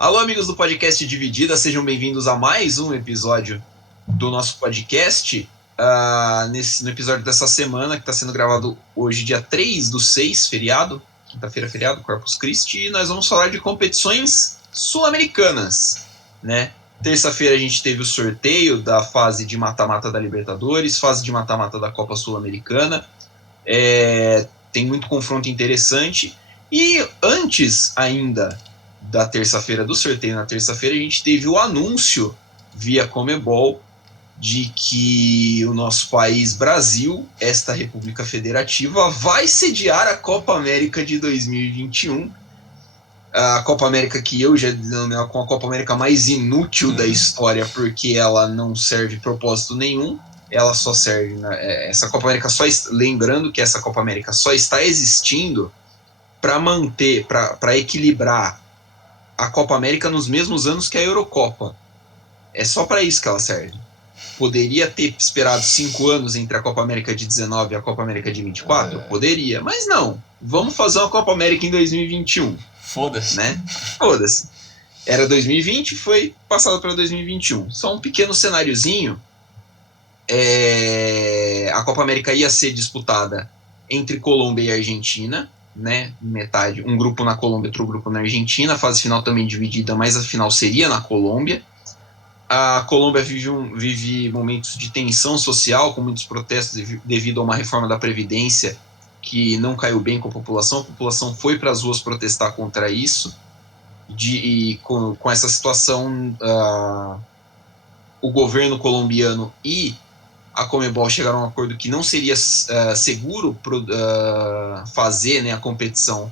Alô, amigos do podcast Dividida, sejam bem-vindos a mais um episódio do nosso podcast. No episódio dessa semana, que está sendo gravado hoje, dia 3/6, feriado, quinta-feira, feriado, Corpus Christi, e nós vamos falar de competições sul-americanas, né? Terça-feira a gente teve o sorteio da fase de mata-mata da Libertadores, fase de mata-mata da Copa Sul-Americana. Tem muito confronto interessante. E antes ainda da terça-feira, do sorteio na terça-feira, a gente teve o anúncio via Conmebol de que o nosso país, Brasil, esta República Federativa, vai sediar a Copa América de 2021. A Copa América que eu já denomino com a Copa América mais inútil da história, porque ela não serve propósito nenhum. Ela só serve, essa Copa América lembrando que essa Copa América só está existindo para manter, para equilibrar a Copa América nos mesmos anos que a Eurocopa. É só para isso que ela serve. Poderia ter esperado 5 anos entre a Copa América de 19 e a Copa América de 24? Poderia, mas não. Vamos fazer uma Copa América em 2021. Foda-se. Né? Foda-se. Era 2020, foi passado para 2021. Só um pequeno cenáriozinho. A Copa América ia ser disputada entre Colômbia e Argentina, né? Metade, um grupo na Colômbia, outro grupo na Argentina, a fase final também dividida, mas a final seria na Colômbia. A Colômbia vive momentos de tensão social, com muitos protestos devido a uma reforma da Previdência que não caiu bem com a população foi para as ruas protestar contra isso, e com essa situação, o governo colombiano e a Conmebol chegaram a um acordo que não seria seguro fazer, né, a competição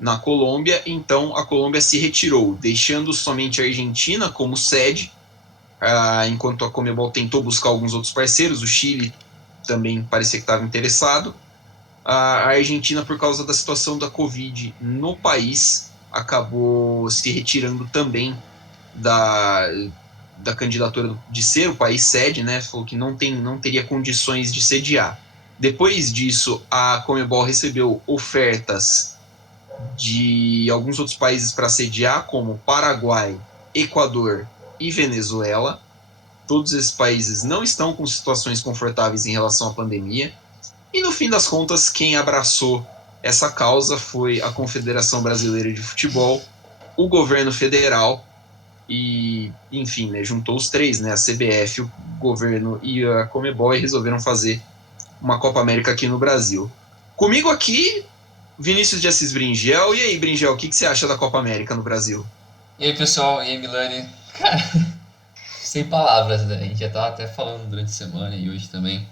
na Colômbia, então a Colômbia se retirou, deixando somente a Argentina como sede, enquanto a Conmebol tentou buscar alguns outros parceiros. O Chile também parecia que estava interessado. A Argentina, por causa da situação da Covid no país, acabou se retirando também da candidatura de ser o país sede, né? Falou que não teria condições de sediar. Depois disso, a Conmebol recebeu ofertas de alguns outros países para sediar, como Paraguai, Equador e Venezuela. Todos esses países não estão com situações confortáveis em relação à pandemia. E no fim das contas, quem abraçou essa causa foi a Confederação Brasileira de Futebol, o governo federal e, enfim, né, juntou os três, né, a CBF, o governo e a Conmebol, e resolveram fazer uma Copa América aqui no Brasil. Comigo aqui, Vinícius de Assis Bringel. E aí, Bringel, o que você acha da Copa América no Brasil? E aí, pessoal, e aí, Milani? Cara, sem palavras, né? A gente já tava até falando durante a semana e hoje também.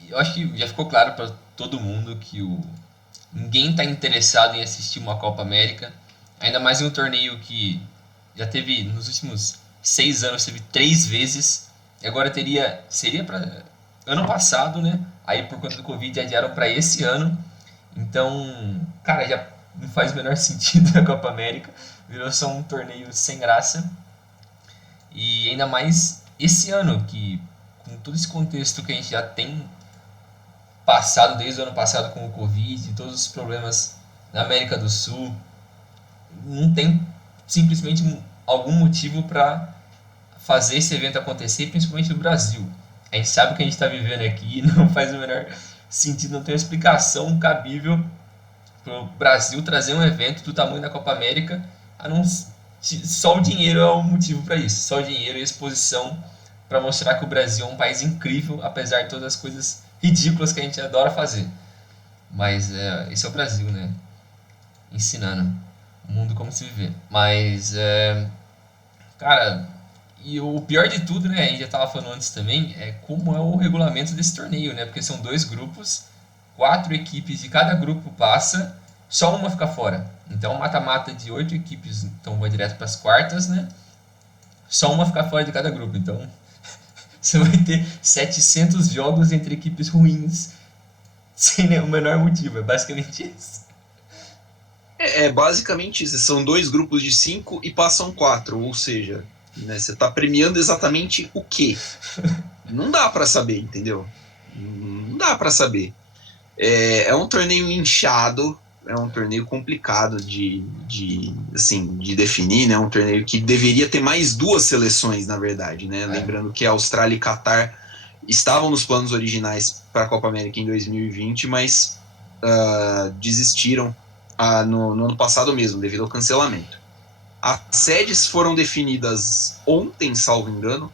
E eu acho que já ficou claro para todo mundo que ninguém tá interessado em assistir uma Copa América, ainda mais em um torneio que já teve, nos últimos 6 anos, teve 3 vezes, e agora seria para ano passado, né? Aí por conta do Covid adiaram para esse ano. Então, cara, já não faz o menor sentido a Copa América, virou só um torneio sem graça. E ainda mais esse ano, que com todo esse contexto que a gente já tem passado desde o ano passado com o Covid, todos os problemas na América do Sul, não tem simplesmente algum motivo para fazer esse evento acontecer, principalmente no Brasil. A gente sabe o que a gente está vivendo aqui, não faz o menor sentido, não tem uma explicação cabível para o Brasil trazer um evento do tamanho da Copa América, só o dinheiro é o motivo para isso, só o dinheiro e a exposição para mostrar que o Brasil é um país incrível, apesar de todas as coisas ridículas que a gente adora fazer. Mas esse é o Brasil, né? Ensinando o mundo como se viver. Mas, cara, e o pior de tudo, né? A gente já estava falando antes também, é como é o regulamento desse torneio, né? Porque são 2 grupos, 4 equipes de cada grupo passa, só uma fica fora. Então, mata-mata de 8 equipes, então vai direto para as quartas, né? Só uma fica fora de cada grupo. Então, você vai ter 700 jogos entre equipes ruins, sem nenhum menor motivo. É basicamente isso. É basicamente isso. São 2 grupos de 5 e passam 4, ou seja, né, você está premiando exatamente o quê? Não dá para saber, entendeu? Não dá para saber. É um torneio inchado, é um torneio complicado assim, de definir, né? Um torneio que deveria ter mais duas seleções, na verdade, né? Lembrando que a Austrália e Catar estavam nos planos originais para a Copa América em 2020, mas desistiram no ano passado mesmo, devido ao cancelamento. As sedes foram definidas ontem, salvo engano.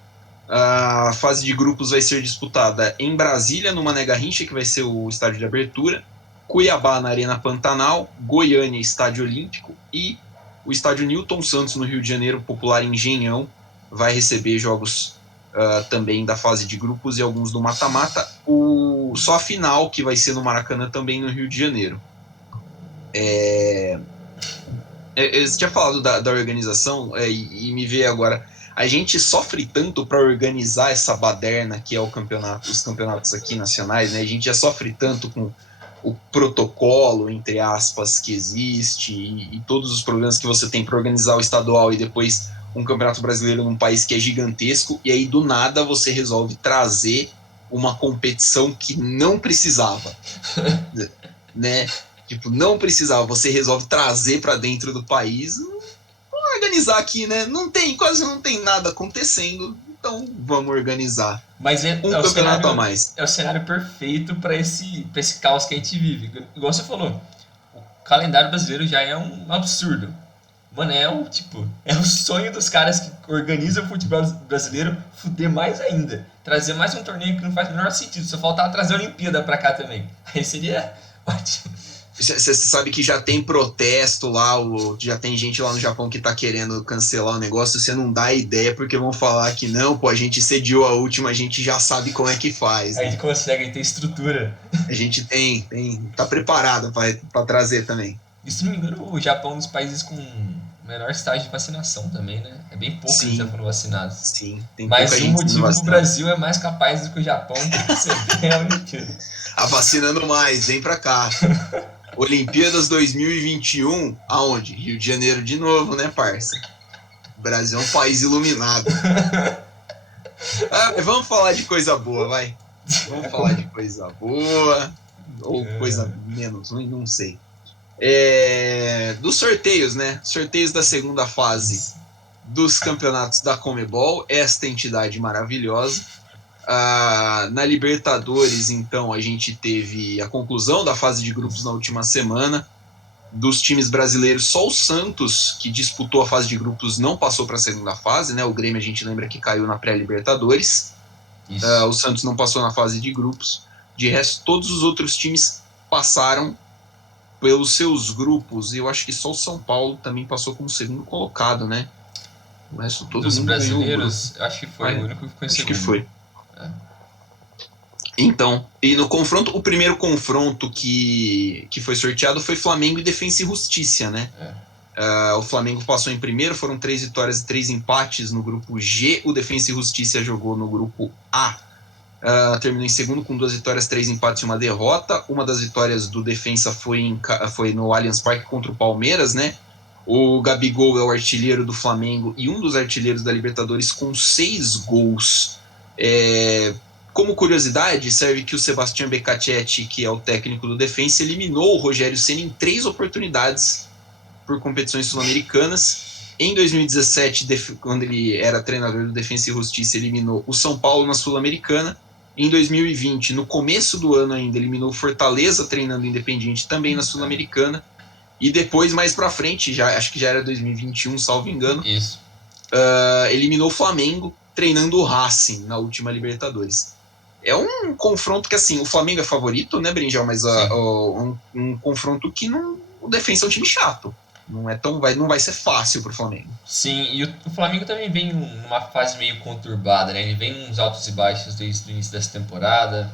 A fase de grupos vai ser disputada em Brasília, no Mané Garrincha, que vai ser o estádio de abertura, Cuiabá, na Arena Pantanal, Goiânia, Estádio Olímpico, e o estádio Newton Santos, no Rio de Janeiro, popular Engenhão, vai receber jogos também da fase de grupos e alguns do mata-mata. Só a final, que vai ser no Maracanã, também no Rio de Janeiro. Você tinha falado da organização, e me vê agora. A gente sofre tanto para organizar essa baderna que é os campeonatos aqui nacionais, né? A gente já sofre tanto com o protocolo, entre aspas, que existe e todos os problemas que você tem para organizar o estadual e depois um campeonato brasileiro num país que é gigantesco, e aí do nada você resolve trazer uma competição que não precisava, né? Tipo, não precisava, você resolve trazer para dentro do país. Vamos organizar aqui, né? Quase não tem nada acontecendo, então vamos organizar. Mas um campeonato cenário, a mais. É o cenário perfeito para esse caos que a gente vive. Igual você falou, o calendário brasileiro já é um absurdo. Mano, é o sonho dos caras que organizam o futebol brasileiro fuder mais ainda. Trazer mais um torneio que não faz o menor sentido. Só faltava trazer a Olimpíada pra cá também. Aí seria ótimo. Você sabe que já tem protesto lá, já tem gente lá no Japão que tá querendo cancelar o negócio, você não dá ideia, porque vão falar que não, pô, a gente sediou a última, a gente já sabe como é que faz. Né? A gente consegue, tem estrutura. A gente tá preparado pra trazer também. E se não me engano, o Japão é um dos países com menor estágio de vacinação também, né? É bem pouco que já foram vacinados. Sim, tem mas pouca o motivo pro Brasil é mais capaz do que o Japão, porque você vê a Olimpíada. A vacinando mais, vem pra cá. Olimpíadas 2021, aonde? Rio de Janeiro de novo, né, parça? O Brasil é um país iluminado. Vamos falar de coisa boa, vai. Vamos falar de coisa boa, ou coisa menos ruim, não sei. Dos sorteios, né? Sorteios da segunda fase dos campeonatos da Conmebol, esta entidade maravilhosa. Na Libertadores, então, a gente teve a conclusão da fase de grupos na última semana. Dos times brasileiros, só o Santos, que disputou a fase de grupos, não passou para a segunda fase, né? O Grêmio, a gente lembra que caiu na pré-Libertadores. O Santos não passou na fase de grupos. De resto, todos os outros times passaram pelos seus grupos, e eu acho que só o São Paulo também passou como segundo colocado, né? O resto todo dos mundo brasileiros, acho que foi o único que ficou em segundo. Acho que foi. Então, e no confronto, o primeiro confronto que foi sorteado foi Flamengo e Defensa e Justiça, né? O Flamengo passou em primeiro, foram 3 vitórias e 3 empates no grupo G. O Defensa e Justiça jogou no grupo A. Terminou em segundo com 2 vitórias, 3 empates e 1 derrota. Uma das vitórias do Defensa foi no Allianz Parque contra o Palmeiras, né? O Gabigol é o artilheiro do Flamengo e um dos artilheiros da Libertadores com 6 gols. Como curiosidade, serve que o Sebastião Beccacetti, que é o técnico do Defensa, eliminou o Rogério Ceni em 3 oportunidades por competições sul-americanas. Em 2017, quando ele era treinador do Defensa e Justiça, eliminou o São Paulo na Sul-Americana. Em 2020, no começo do ano ainda, eliminou o Fortaleza, treinando o Independiente, também na Sul-Americana. E depois, mais pra frente, acho que já era 2021, salvo engano, eliminou o Flamengo, treinando o Racing na última Libertadores. É um confronto que, assim, o Flamengo é favorito, né, Brinjal? Mas um confronto que o Defensa é um time chato. Não vai ser fácil pro Flamengo. Sim, e o Flamengo também vem numa fase meio conturbada, né? Ele vem uns altos e baixos desde o início dessa temporada.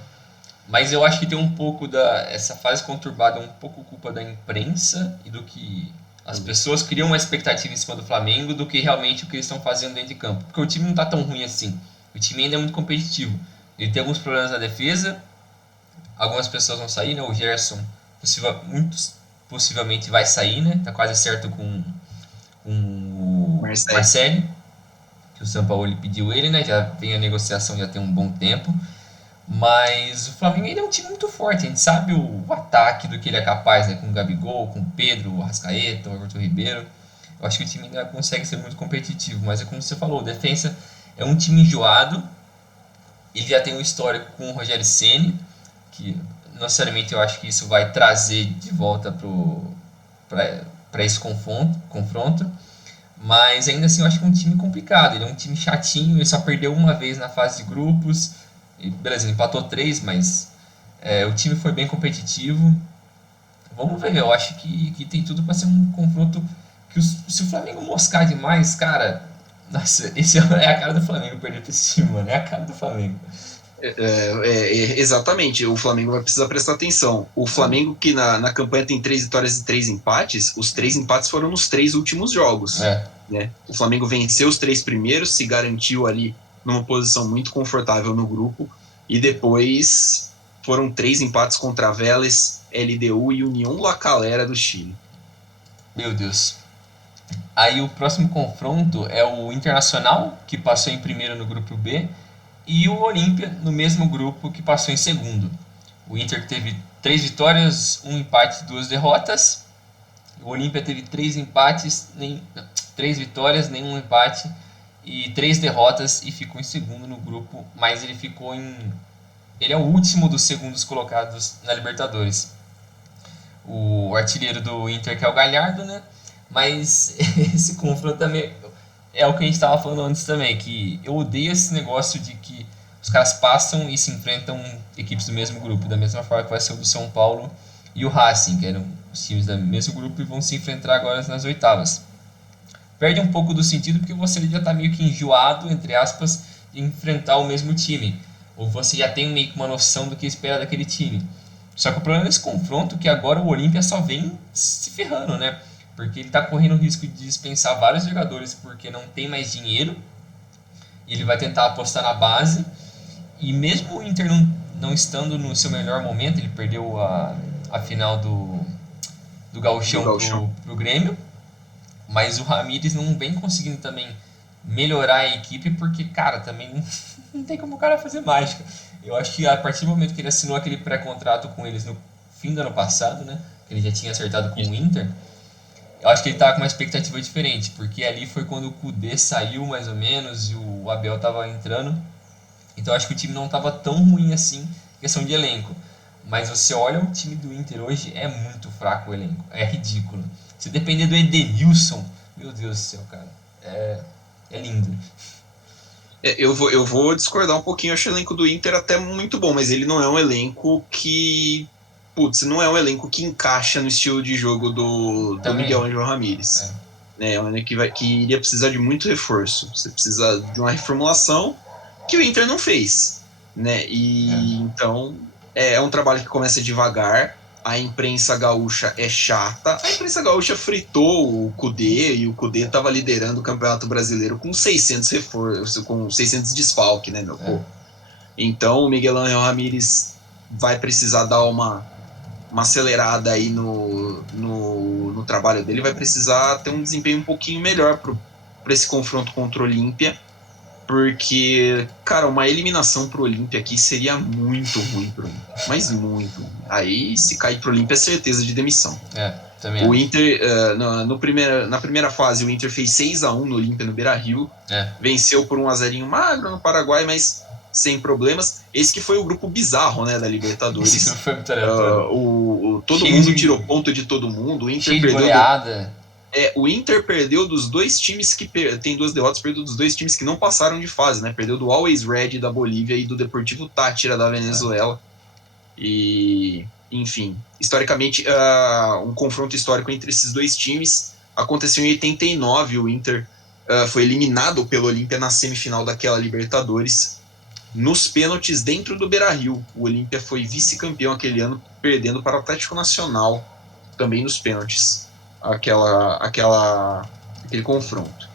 Mas eu acho que tem um pouco essa fase conturbada, um pouco culpa da imprensa e do que as pessoas criam uma expectativa em cima do Flamengo do que realmente o que eles estão fazendo dentro de campo. Porque o time não tá tão ruim assim. O time ainda é muito competitivo. Ele tem alguns problemas na defesa, algumas pessoas vão sair, né? O Gerson possivelmente vai sair, né? Tá quase certo com o Marcelo, que o São Paulo pediu ele, né? Já vem a negociação já tem um bom tempo. Mas o Flamengo ainda é um time muito forte, a gente sabe o ataque do que ele é capaz, né? Com o Gabigol, com o Pedro, o Arrascaeta, o Everton Ribeiro. Eu acho que o time ainda consegue ser muito competitivo, mas é como você falou, o Defensa é um time enjoado, ele já tem um histórico com o Rogério Ceni, que não necessariamente eu acho que isso vai trazer de volta para esse confronto, mas ainda assim eu acho que é um time complicado, ele é um time chatinho, ele só perdeu uma vez na fase de grupos, e, beleza, ele empatou três, mas o time foi bem competitivo. Vamos ver, eu acho que tem tudo para ser um confronto que se o Flamengo moscar demais, cara, nossa, esse é a cara do Flamengo perder pra esse time, mano, é a cara do Flamengo. Exatamente, o Flamengo vai precisar prestar atenção. O Flamengo, que na campanha tem 3 vitórias e 3 empates, os 3 empates foram nos 3 últimos jogos. É, Né? O Flamengo venceu os 3 primeiros, se garantiu ali numa posição muito confortável no grupo, e depois foram 3 empates contra Vélez, LDU e União La Calera do Chile. meu Deus. Aí o próximo confronto é o Internacional, que passou em primeiro no grupo B, e o Olímpia no mesmo grupo que passou em segundo. O Inter teve 3 vitórias, um empate e 2 derrotas. O Olímpia teve 3 empates, 3 vitórias, nenhum empate e 3 derrotas e ficou em segundo no grupo, mas ele é o último dos segundos colocados na Libertadores. O artilheiro do Inter que é o Galhardo, né? Mas esse confronto também é o que a gente estava falando antes também, que eu odeio esse negócio de que os caras passam e se enfrentam equipes do mesmo grupo, da mesma forma que vai ser o do São Paulo e o Racing, que eram os times do mesmo grupo e vão se enfrentar agora nas oitavas. Perde um pouco do sentido porque você já está meio que enjoado, entre aspas, de enfrentar o mesmo time. Ou você já tem meio que uma noção do que espera daquele time. Só que o problema desse confronto é que agora o Olímpia só vem se ferrando, né? Porque ele está correndo o risco de dispensar vários jogadores porque não tem mais dinheiro. E ele vai tentar apostar na base. E mesmo o Inter não estando no seu melhor momento, ele perdeu a final do Gauchão pro Grêmio. Mas o Ramires não vem conseguindo também melhorar a equipe porque, cara, também não tem como o cara fazer mágica. Eu acho que a partir do momento que ele assinou aquele pré-contrato com eles no fim do ano passado, né? Que ele já tinha acertado com o Inter, eu acho que ele tava com uma expectativa diferente, porque ali foi quando o Kudê saiu mais ou menos e o Abel tava entrando. Então eu acho que o time não tava tão ruim assim, questão de elenco. Mas você olha o time do Inter hoje, é muito fraco o elenco. É ridículo. Se depender do Edenilson, meu Deus do céu, cara. É lindo. Eu vou discordar um pouquinho, eu acho o elenco do Inter até muito bom, mas ele não é um elenco que. Putz, não é um elenco que encaixa no estilo de jogo do Também. Miguel Ángel Ramírez. É um elenco que iria precisar de muito reforço. Você precisa de uma reformulação que o Inter não fez. Né? E então é um trabalho que começa devagar. A imprensa gaúcha é chata. A imprensa gaúcha fritou o Kudê e o Kudê estava liderando o Campeonato Brasileiro com 600 reforços, com 600 desfalque, né, meu pô? Então o Miguel Ángel Ramírez vai precisar dar uma acelerada aí no trabalho dele, vai precisar ter um desempenho um pouquinho melhor para esse confronto contra o Olímpia, porque, cara, uma eliminação pro Olímpia aqui seria muito ruim pro Olímpia, mas muito. Aí, se cair pro Olímpia, é certeza de demissão. Também O acho. Inter, na primeira fase, o Inter fez 6-1 no Olímpia, no Beira-Rio, venceu por 1-0 magro no Paraguai, mas sem problemas. Esse que foi o grupo bizarro, né, da Libertadores. Esse grupo foi muito aleatório. Todo mundo tirou ponto de todo mundo. O Inter cheio de perdeu goleada. O Inter perdeu dos dois times que tem 2 derrotas, perdeu dos 2 times que não passaram de fase, né? Perdeu do Always Red da Bolívia e do Deportivo Táchira da Venezuela. E, enfim, historicamente, um confronto histórico entre esses 2 times aconteceu em 89. O Inter foi eliminado pelo Olímpia na semifinal daquela Libertadores, nos pênaltis dentro do Beira-Rio. O Olímpia foi vice-campeão aquele ano, perdendo para o Atlético Nacional também nos pênaltis. Aquele confronto.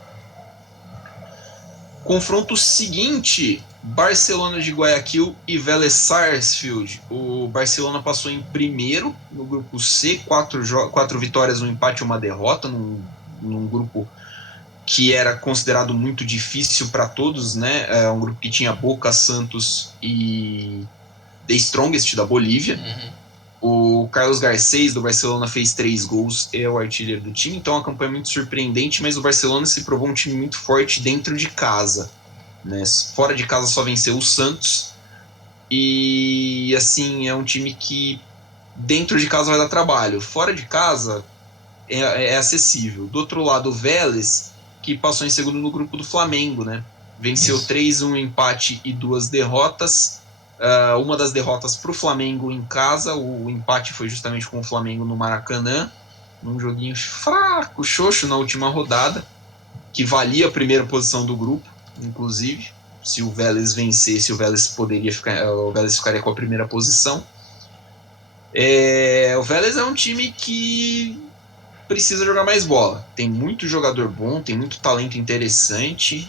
Confronto seguinte, Barcelona de Guayaquil e Vélez Sarsfield. O Barcelona passou em primeiro no grupo C, 4 vitórias, um empate e uma derrota, num grupo que era considerado muito difícil para todos, né? Um grupo que tinha Boca, Santos e The Strongest da Bolívia. O Carlos Garcês, do Barcelona, fez 3 gols, é o artilheiro do time, então é uma campanha muito surpreendente, mas o Barcelona se provou um time muito forte dentro de casa, né? Fora de casa só venceu o Santos, e assim, é um time que dentro de casa vai dar trabalho, fora de casa é acessível. Do outro lado, o Vélez, que passou em segundo no grupo do Flamengo, né? Venceu 3-1, empate e 2 derrotas. Uma das derrotas para o Flamengo em casa, o empate foi justamente com o Flamengo no Maracanã, num joguinho fraco, xoxo na última rodada, que valia a primeira posição do grupo, inclusive. Se o Vélez vencesse, o Vélez ficaria com a primeira posição. O Vélez é um time que precisa jogar mais bola. Tem muito jogador bom, tem muito talento interessante,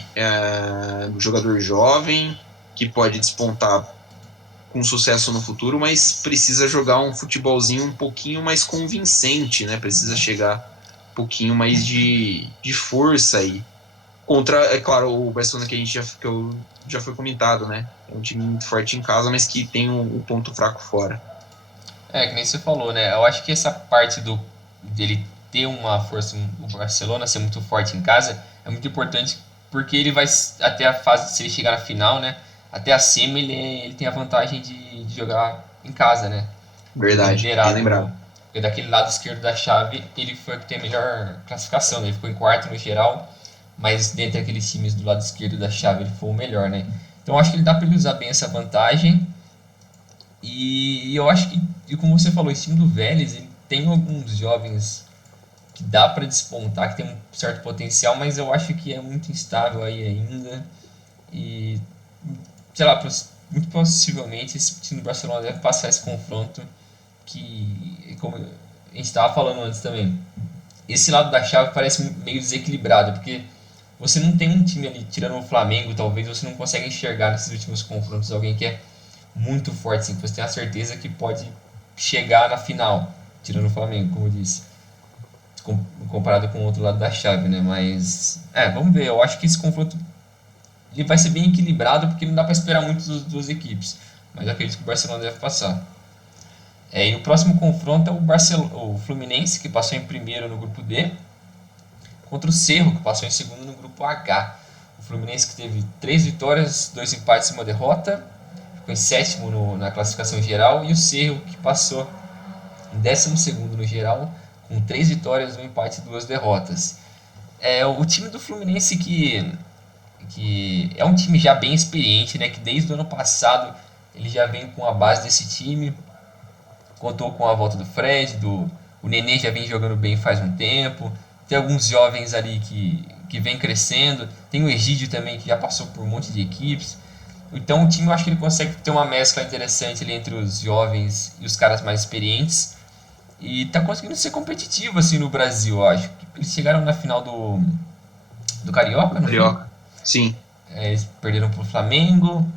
um jogador jovem que pode despontar com sucesso no futuro, mas precisa jogar um futebolzinho um pouquinho mais convincente, né? Precisa chegar um pouquinho mais de força aí. Contra, é claro, o Barcelona que já foi comentado, né? É um time muito forte em casa, mas que tem um ponto fraco fora. Que nem você falou, né? Eu acho que essa parte dele ter uma força, o Barcelona ser muito forte em casa, é muito importante, porque ele vai até a fase, se ele chegar na final, né? Até a semi ele tem a vantagem de jogar em casa, né? Verdade, bem lembrado. Porque daquele lado esquerdo da chave, ele foi o que tem a melhor classificação, né? Ele ficou em quarto no geral, mas dentre aqueles times do lado esquerdo da chave, ele foi o melhor, né? Então eu acho que ele dá para ele usar bem essa vantagem. E eu acho que, e como você falou, esse time do Vélez, ele tem alguns jovens que dá para despontar, que tem um certo potencial, mas eu acho que é muito instável aí ainda. E sei lá, muito possivelmente esse time do Barcelona deve passar esse confronto, que, como a gente estava falando antes também, esse lado da chave parece meio desequilibrado, porque você não tem um time ali, tirando o Flamengo, talvez você não consegue enxergar nesses últimos confrontos alguém que é muito forte, assim, que você tem a certeza que pode chegar na final, tirando o Flamengo, como eu disse, comparado com o outro lado da chave, né? Mas, vamos ver, eu acho que esse confronto ele vai ser bem equilibrado, porque não dá para esperar muito das duas equipes, mas eu acredito que o Barcelona deve passar. E o próximo confronto é o Fluminense, que passou em primeiro no grupo D, contra o Cerro, que passou em segundo no grupo H. O Fluminense que teve 3 vitórias, 2 empates e 1 derrota, ficou em sétimo na classificação geral, e o Cerro, que passou em 12º no geral, com 3 vitórias, 1 empate e 2 derrotas. O time do Fluminense que é um time já bem experiente, né? Que desde o ano passado ele já vem com a base desse time, contou com a volta do Fred, o Nenê já vem jogando bem faz um tempo, tem alguns jovens ali que vem crescendo, tem o Egídio também que já passou por um monte de equipes, então o time eu acho que ele consegue ter uma mescla interessante ali entre os jovens e os caras mais experientes, e tá conseguindo ser competitivo assim no Brasil, eu acho. Eles chegaram na final do Carioca, não Carioca. Sim. Eles perderam pro Flamengo.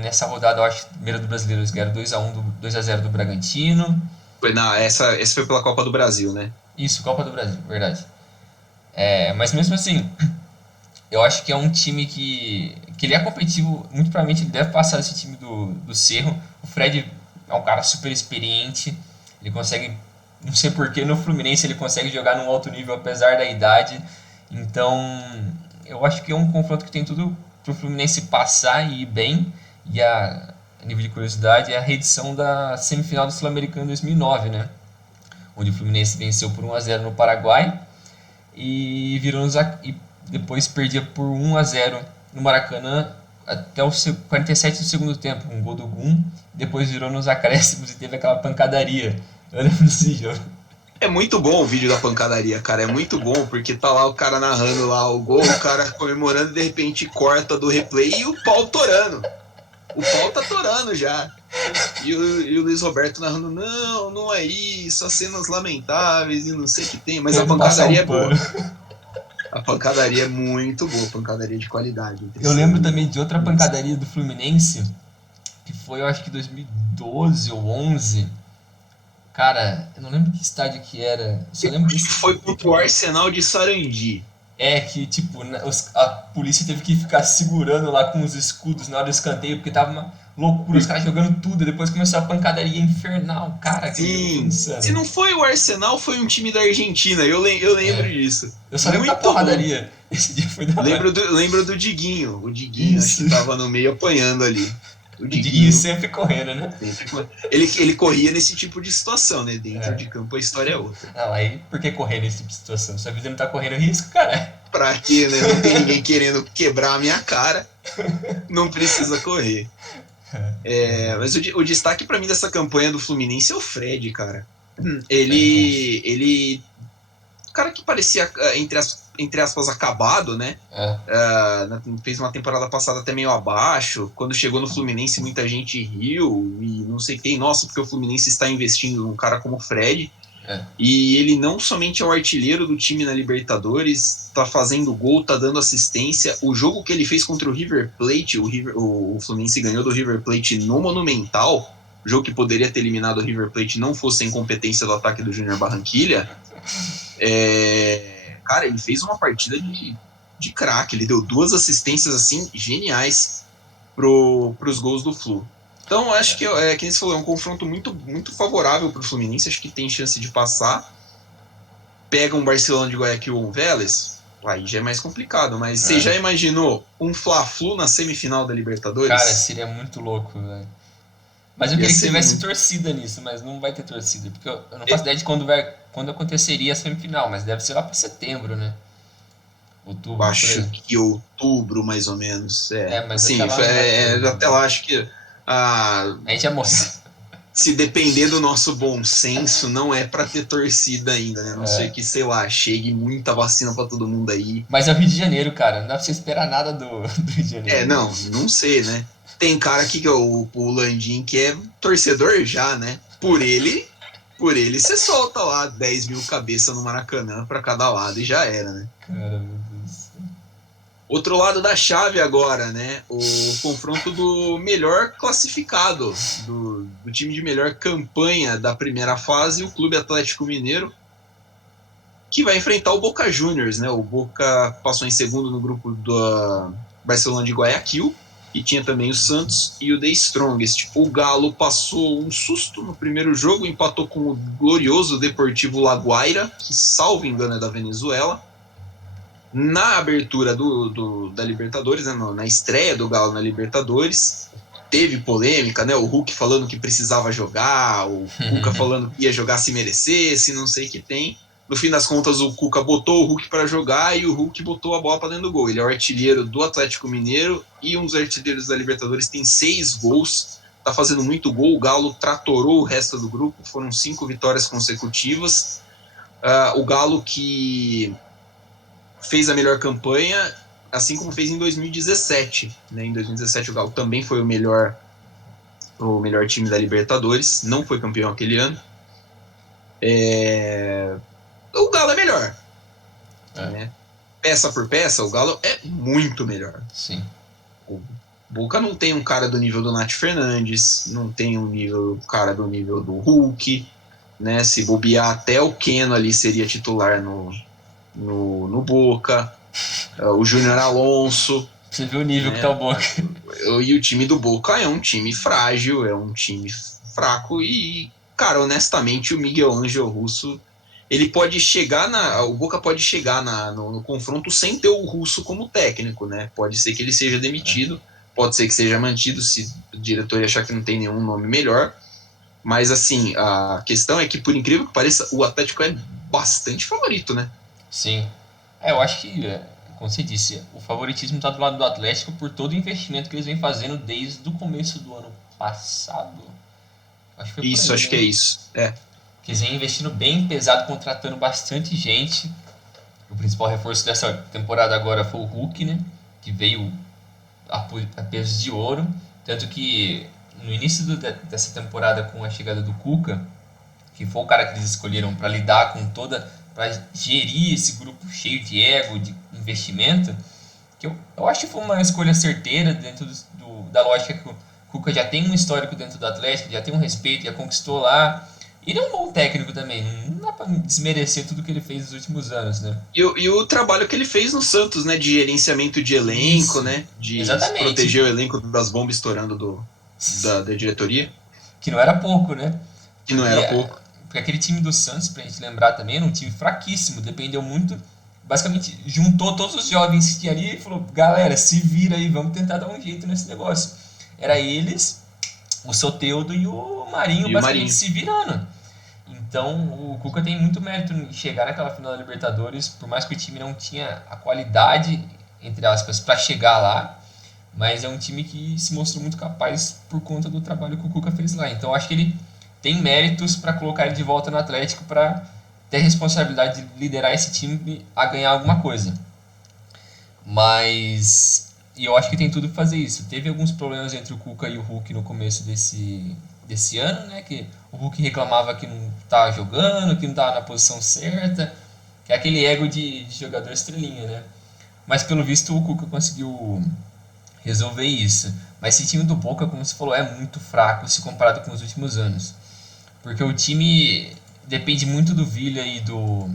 Nessa rodada, eu acho que primeiro do Brasileiro eles ganharam 2x0 do Bragantino. Essa foi pela Copa do Brasil, né? Isso, Copa do Brasil, verdade. Mas mesmo assim, eu acho que é um time que ele é competitivo, muito provavelmente ele deve passar esse time do Cerro. O Fred é um cara super experiente, ele consegue, não sei porquê, no Fluminense ele consegue jogar num alto nível apesar da idade, então eu acho que é um confronto que tem tudo pro Fluminense passar e ir bem, e a nível de curiosidade é a reedição da semifinal do Sul-Americano 2009, né? Onde o Fluminense venceu por 1x0 no Paraguai e depois perdia por 1x0 no Maracanã até o 47 do segundo tempo, um gol do Gum, depois virou nos acréscimos e teve aquela pancadaria. Eu lembro desse jogo. É muito bom o vídeo da pancadaria, cara, é muito bom, porque tá lá o cara narrando lá o gol, o cara comemorando, de repente corta do replay e o pau torando. O pau tá torando já. E o Luiz Roberto narrando, não é isso, as cenas lamentáveis e não sei o que tem, mas a pancadaria é boa. A pancadaria é muito boa, pancadaria de qualidade. Eu lembro também de outra pancadaria do Fluminense, que foi, eu acho que 2012 ou 11. Cara, eu não lembro que estádio que era. Só lembro que foi contra o Arsenal de Sarandi. Que tipo, a polícia teve que ficar segurando lá com os escudos na hora do escanteio, porque tava loucura, os caras jogando tudo, e depois começou a pancadaria infernal. Cara, que jogo foi Sim. Se insano. não foi o Arsenal, foi um time da Argentina. Eu lembro É, disso. eu só lembro da Muito bom. porradaria. Esse dia foi da hora. Lembro do Diguinho. O Diguinho, acho Isso. que tava no meio apanhando ali. O O Diguinho Diguinho sempre correndo, né? sempre. Ele corria nesse tipo de situação, né? Dentro É. de campo a história é outra. Não, aí por que correr nesse tipo de situação? Sua vida não tá correndo risco, cara. Pra quê, né? Não tem ninguém querendo quebrar a minha cara. Não precisa correr. Mas o destaque pra mim dessa campanha do Fluminense é o Fred, cara. Ele. O cara que parecia, entre aspas, acabado, né? É. Fez uma temporada passada até meio abaixo. Quando chegou no Fluminense, muita gente riu e não sei quem. Nossa, porque o Fluminense está investindo num cara como o Fred. E ele não somente é o artilheiro do time na Libertadores, tá fazendo gol, tá dando assistência. O jogo que ele fez contra o River Plate, o Fluminense ganhou do River Plate no Monumental, jogo que poderia ter eliminado o River Plate não fosse a incompetência do ataque do Júnior Barranquilla. Cara, ele fez uma partida de craque, ele deu 2 assistências assim geniais pros gols do Flu. Então, acho que, que nem você falou, é um confronto muito, muito favorável para o Fluminense. Acho que tem chance de passar. Pega um Barcelona de Guayaquil ou um Vélez, aí já é mais complicado. Mas você já imaginou um Fla-Flu na semifinal da Libertadores? Cara, seria muito louco, velho. Mas eu queria que tivesse torcida nisso, mas não vai ter torcida. Porque eu não faço ideia de quando aconteceria a semifinal, mas deve ser lá para setembro, né? Outubro. Acho que outubro, mais ou menos. Mas assim, até lá acho que a gente ia morrer. Se depender do nosso bom senso, não é pra ter torcida ainda, né? Não sei que, sei lá, chegue muita vacina pra todo mundo aí. Mas é o Rio de Janeiro, cara. Não dá pra você esperar nada do Rio de Janeiro. Não sei, né? Tem cara que é o Landim que é torcedor já, né? Por ele você solta lá 10 mil cabeças no Maracanã pra cada lado e já era, né? Cara, meu Deus. Outro lado da chave agora, né? O confronto do melhor classificado, do time de melhor campanha da primeira fase, o Clube Atlético Mineiro, que vai enfrentar o Boca Juniors, né? O Boca passou em segundo no grupo do Barcelona de Guayaquil, e tinha também o Santos e o The Strongest. O Galo passou um susto no primeiro jogo, empatou com o glorioso Deportivo La Guaira, que, salvo engano, é da Venezuela. Na abertura da Libertadores, né, na estreia do Galo na Libertadores, teve polêmica, né? O Hulk falando que precisava jogar, o Cuca falando que ia jogar se merecesse, não sei o que tem. No fim das contas, o Cuca botou o Hulk para jogar e o Hulk botou a bola para dentro do gol. Ele é o artilheiro do Atlético Mineiro e um dos artilheiros da Libertadores, tem 6 gols, tá fazendo muito gol. O Galo tratorou o resto do grupo, foram 5 vitórias consecutivas. O Galo que fez a melhor campanha, assim como fez em 2017. Né? Em 2017 o Galo também foi o melhor time da Libertadores, não foi campeão aquele ano. O Galo é melhor. Né? Peça por peça, o Galo é muito melhor. Sim. O Boca não tem um cara do nível do Nath Fernandes, não tem um cara do nível do Hulk, né? Se bobear, até o Keno ali seria titular no Boca, o Júnior Alonso. Você viu o nível que tá o Boca. E o time do Boca é um time frágil, é um time fraco e, cara, honestamente, o Miguel Ángel Russo, ele pode chegar o Boca pode chegar no confronto sem ter o Russo como técnico, né? Pode ser que ele seja demitido, pode ser que seja mantido se o diretor achar que não tem nenhum nome melhor. Mas, assim, a questão é que, por incrível que pareça, o Atlético é bastante favorito, né? Sim. Eu acho que, como você disse, o favoritismo está do lado do Atlético por todo o investimento que eles vêm fazendo desde o começo do ano passado. Acho que é isso. Que eles vêm investindo bem pesado, contratando bastante gente. O principal reforço dessa temporada agora foi o Hulk, né? Que veio a peso de ouro. Tanto que no início dessa temporada, com a chegada do Cuca, que foi o cara que eles escolheram para lidar com para gerir esse grupo cheio de ego, de investimento, que eu acho que foi uma escolha certeira dentro da lógica que o Cuca já tem um histórico dentro do Atlético, já tem um respeito, já conquistou lá. Ele é um bom técnico também, não dá para desmerecer tudo que ele fez nos últimos anos, né? E o trabalho que ele fez no Santos, né, de gerenciamento de elenco, né, de proteger o elenco das bombas estourando da diretoria, Que não era pouco, né? que não era pouco. Porque aquele time do Santos, pra gente lembrar também, era um time fraquíssimo, dependeu muito. Basicamente, juntou todos os jovens que tinha ali e falou: galera, se vira aí, vamos tentar dar um jeito nesse negócio. Era eles, o Soteldo e o Marinho, E o basicamente Marinho. se virando. Então, o Cuca tem muito mérito em chegar naquela final da Libertadores, por mais que o time não tinha a qualidade, entre aspas, para chegar lá, mas é um time que se mostrou muito capaz por conta do trabalho que o Cuca fez lá. Então, acho que ele tem méritos para colocar ele de volta no Atlético para ter a responsabilidade de liderar esse time a ganhar alguma coisa. Mas e eu acho que tem tudo para fazer isso. Teve alguns problemas entre o Cuca e o Hulk no começo desse ano, né? Que o Hulk reclamava que não estava jogando, que não estava na posição certa, que é aquele ego de jogador estrelinha, né? Mas pelo visto o Cuca conseguiu resolver isso. Mas esse time do Boca, como você falou, é muito fraco se comparado com os últimos anos. Porque o time depende muito do Villa e do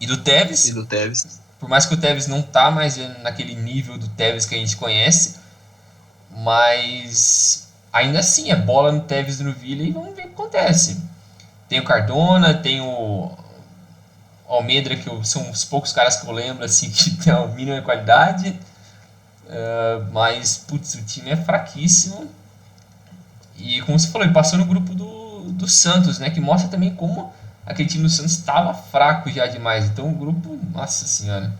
E Tevez. do Tevez. Por mais que o Tevez não tá mais naquele nível do Tevez que a gente conhece, mas ainda assim é bola no Tevez e no Villa e vamos ver o que acontece. Tem o Cardona, tem o Almendra, são os poucos caras que eu lembro assim que tem a mínima qualidade. Mas, putz, o time é fraquíssimo. E como você falou, ele passou no grupo do Santos, né? Que mostra também como aquele time do Santos estava fraco já demais. Então o grupo, nossa senhora,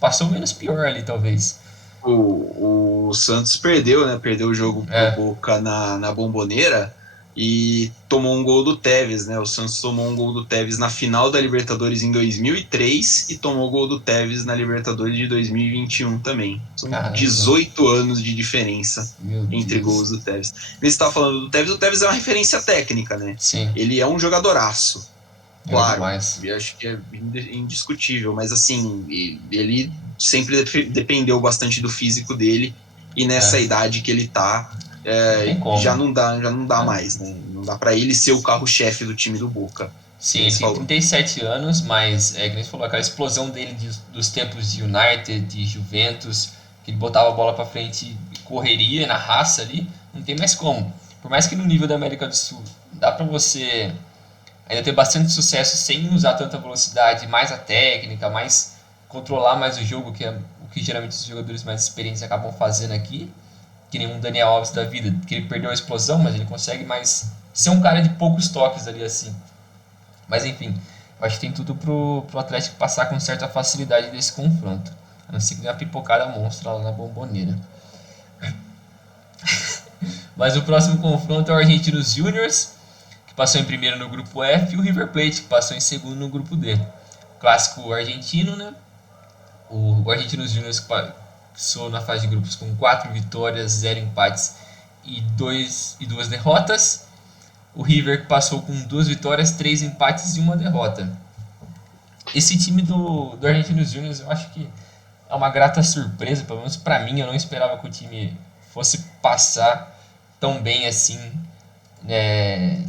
passou menos pior ali, talvez. O Santos perdeu, né? Perdeu o jogo pro É, Boca na Bomboneira e tomou um gol do Tevez, né? O Santos tomou um gol do Tevez na final da Libertadores em 2003 e tomou o gol do Tevez na Libertadores de 2021 também. São caramba, 18 anos de diferença meu entre Deus. gols do Tevez. Você está falando do Tevez, o Tevez é uma referência técnica, né? Sim, Ele é um jogadoraço, joga claro, demais. eu acho que é indiscutível, mas assim, ele sempre dependeu bastante do físico dele e nessa É, idade que ele tá, não tem já como. não dá É. mais, né? Não dá para ele ser o carro-chefe do time do Boca, que Sim, nem ele se tem falou. 37 anos, mas é que nem você falou, aquela explosão dele dos tempos de United, de Juventus, que ele botava a bola pra frente e correria na raça ali, não tem mais como. Por mais que no nível da América do Sul dá pra você ainda ter bastante sucesso sem usar tanta velocidade, mais a técnica, mais controlar mais o jogo, que é o que geralmente os jogadores mais experientes acabam fazendo aqui, que nem um Daniel Alves da vida, que ele perdeu a explosão, mas ele consegue mais ser um cara de poucos toques ali assim. Mas enfim, eu acho que tem tudo pro Atlético passar com certa facilidade desse confronto. A não ser que dê uma pipocada monstra lá na Bomboneira. Mas o próximo confronto é o Argentinos Juniors, que passou em primeiro no grupo F, e o River Plate, que passou em segundo no grupo D. Clássico argentino, né? O Argentinos Juniors passou na fase de grupos com 4 vitórias, 0 empates e 2 derrotas. O River que passou com 2 vitórias, 3 empates e 1 derrota. Esse time do Argentinos Juniors eu acho que é uma grata surpresa, pelo menos para mim. Eu não esperava que o time fosse passar tão bem assim, né,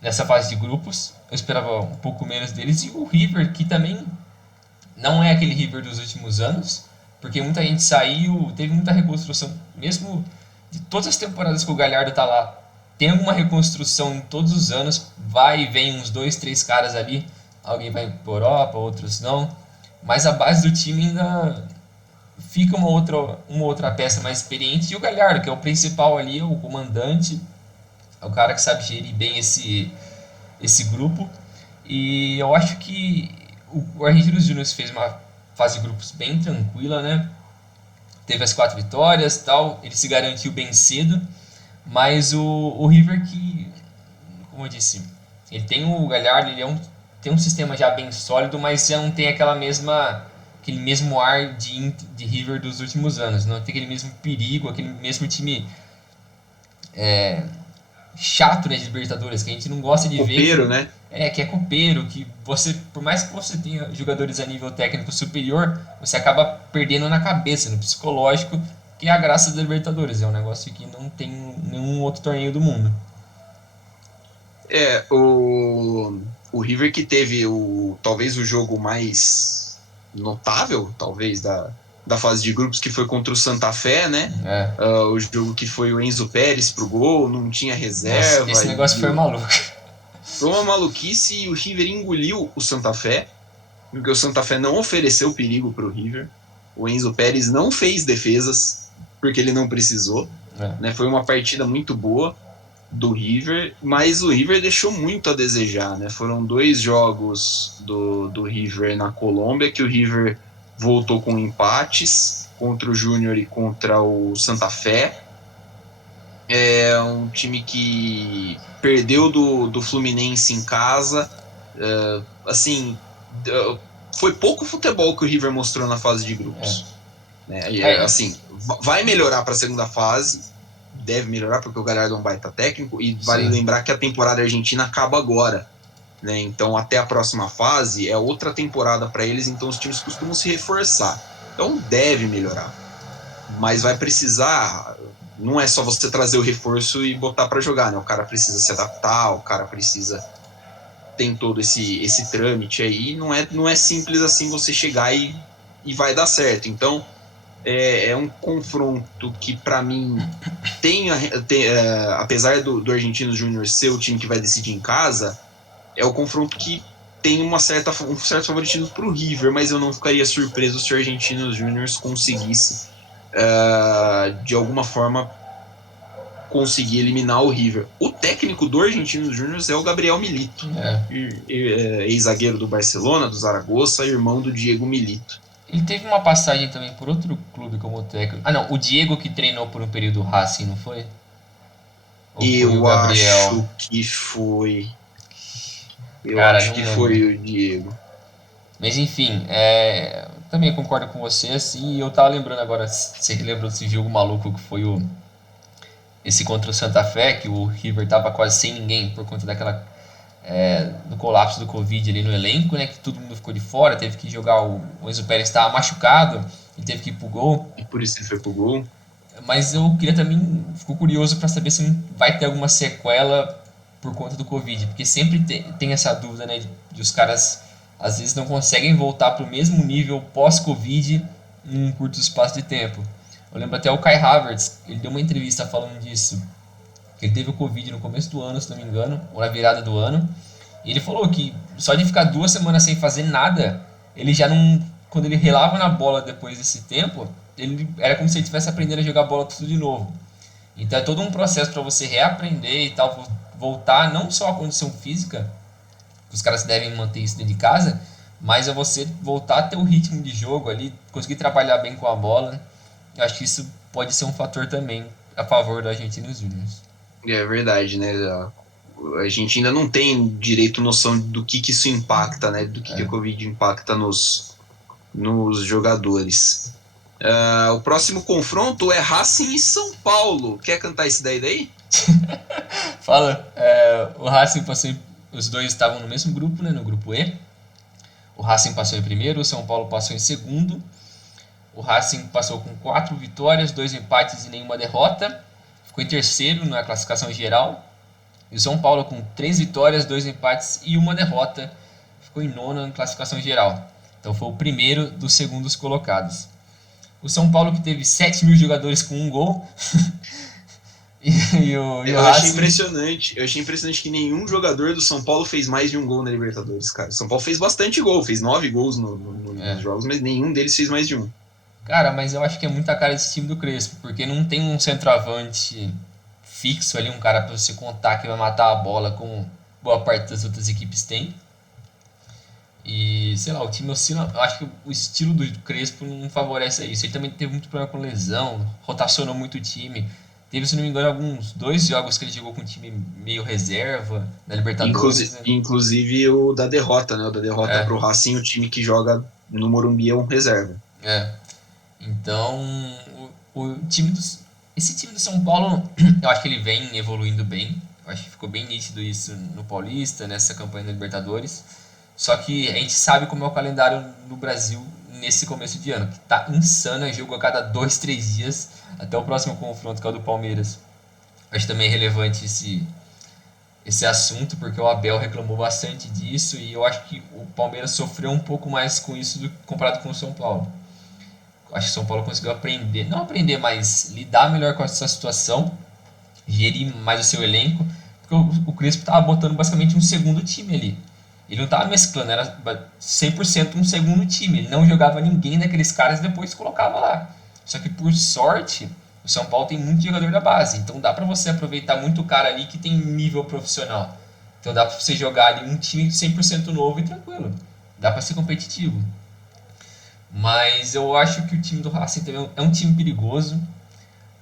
nessa fase de grupos. Eu esperava um pouco menos deles. E o River, que também não é aquele River dos últimos anos, porque muita gente saiu, teve muita reconstrução, mesmo de todas as temporadas que o Galhardo tá lá, tem alguma reconstrução em todos os anos, vai e vem uns dois, três caras ali, alguém vai para Europa, outros não, mas a base do time ainda fica uma outra peça mais experiente, e o Galhardo, que é o principal ali, o comandante, é o cara que sabe gerir bem esse grupo, e eu acho que o Argentinos Júnior fez uma fase de grupos bem tranquila, né? Teve as 4 vitórias e tal, ele se garantiu bem cedo, mas o River que, como eu disse, ele tem o Galhardo, tem um sistema já bem sólido, mas já não tem aquele mesmo ar de River dos últimos anos, não tem aquele mesmo perigo, aquele mesmo time chato, né, de Libertadores, que a gente não gosta de ver, Copeiro, né? que é copeiro, que você, por mais que você tenha jogadores a nível técnico superior, você acaba perdendo na cabeça, no psicológico, que é a graça da Libertadores, é um negócio que não tem nenhum outro torneio do mundo. O River que teve talvez o jogo mais notável, talvez, da fase de grupos, que foi contra o Santa Fé, né? O jogo que foi o Enzo Pérez pro gol, não tinha reserva. Nossa, esse negócio foi maluco. Foi uma maluquice e o River engoliu o Santa Fé, porque o Santa Fé não ofereceu perigo pro River. O Enzo Pérez não fez defesas, porque ele não precisou. Né? Foi uma partida muito boa do River, mas o River deixou muito a desejar, né? Foram 2 jogos do River na Colômbia, que o River voltou com empates contra o Júnior e contra o Santa Fé. É um time que perdeu do Fluminense em casa. Assim, foi pouco futebol que o River mostrou na fase de grupos. Assim, vai melhorar para a segunda fase, deve melhorar porque o Galhardo é um baita técnico, e vale lembrar que a temporada argentina acaba agora, né? Então até a próxima fase é outra temporada para eles, então os times costumam se reforçar, então deve melhorar, mas vai precisar, não é só você trazer o reforço e botar para jogar, né? O cara precisa se adaptar, o cara precisa, tem todo esse trâmite aí, não é simples assim você chegar e vai dar certo. Então é um confronto que, para mim, apesar do Argentinos Júnior ser o time que vai decidir em casa, é o confronto que tem um certo favoritismo para o River, mas eu não ficaria surpreso se o Argentinos Júnior conseguisse, de alguma forma, conseguir eliminar o River. O técnico do Argentinos Júnior é o Gabriel Milito, ex-zagueiro do Barcelona, do Zaragoza, irmão do Diego Milito. Ele teve uma passagem também por outro clube como técnico. Ah, não, o Diego que treinou por um período o Racing, não foi? Ou eu foi o Gabriel? Acho que foi. Acho que foi o Diego. Mas enfim, também concordo com você, assim, e eu tava lembrando agora, você lembrou desse jogo maluco que foi esse contra o Santa Fé, que o River tava quase sem ninguém por conta daquela do colapso do Covid ali no elenco, né, que todo mundo ficou de fora, teve que jogar, o Enzo Pérez estava machucado e teve que ir pro gol. E por isso ele foi pro gol. Mas eu queria também, ficou curioso para saber se vai ter alguma sequela por conta do Covid, porque sempre tem essa dúvida, né, de os caras às vezes não conseguem voltar pro mesmo nível pós-Covid em um curto espaço de tempo. Eu lembro até o Kai Havertz, ele deu uma entrevista falando disso. Ele teve o Covid no começo do ano, se não me engano, ou na virada do ano. E ele falou que só de ficar 2 semanas sem fazer nada, ele já não... Quando ele relava na bola depois desse tempo, ele era como se ele estivesse aprendendo a jogar bola tudo de novo. Então é todo um processo para você reaprender e tal, voltar não só à condição física, que os caras devem manter isso dentro de casa, mas é você voltar a ter o ritmo de jogo ali, conseguir trabalhar bem com a bola. Eu acho que isso pode ser um fator também a favor da Argentinos Júnior. É verdade, né? A gente ainda não tem direito noção do que isso impacta, né? Do que a Covid impacta nos jogadores. O próximo confronto é Racing e São Paulo. Quer cantar isso daí? Fala. O Racing passou os dois estavam no mesmo grupo, né? No grupo E. O Racing passou em primeiro, o São Paulo passou em segundo. O Racing passou com 4 vitórias, 2 empates e nenhuma derrota. Ficou em terceiro na classificação geral. E o São Paulo, com 3 vitórias, 2 empates e uma derrota, ficou em nono na classificação geral. Então foi o primeiro dos segundos colocados. O São Paulo, que teve 7 mil jogadores com 1 gol. Eu achei impressionante. Eu achei impressionante que nenhum jogador do São Paulo fez mais de 1 gol na Libertadores, cara. O São Paulo fez bastante gol, fez 9 gols nos jogos, mas nenhum deles fez mais de 1. Cara, mas eu acho que é muita cara desse time do Crespo, porque não tem um centroavante fixo ali, um cara pra você contar que vai matar a bola como boa parte das outras equipes tem. E, sei lá, o time oscila. Eu acho que o estilo do Crespo não favorece isso. Ele também teve muito problema com lesão, rotacionou muito o time. Teve, se não me engano, alguns 2 jogos que ele jogou com o time meio reserva da Libertadores. Inclusive o da derrota, né? O da derrota pro Racing, o time que joga no Morumbi é um reserva. Então, esse time do São Paulo, eu acho que ele vem evoluindo bem. Eu acho que ficou bem nítido isso no Paulista, nessa campanha da Libertadores. Só que a gente sabe como é o calendário no Brasil nesse começo de ano, que tá insano, é jogo a cada 2, 3 dias, até o próximo confronto, que é o do Palmeiras. Acho também relevante esse assunto, porque o Abel reclamou bastante disso, e eu acho que o Palmeiras sofreu um pouco mais com isso comparado com o São Paulo. acho que o São Paulo conseguiu aprender, não aprender, mas lidar melhor com essa situação, gerir mais o seu elenco, porque o Crespo estava botando basicamente um segundo time ali. Ele não estava mesclando, era 100% um segundo time. Ele não jogava ninguém daqueles caras e depois colocava lá. Só que por sorte, o São Paulo tem muito jogador da base, então dá para você aproveitar muito cara ali que tem nível profissional. Então dá para você jogar ali um time 100% novo e tranquilo. Dá para ser competitivo. Mas eu acho que o time do Racing também é um time perigoso.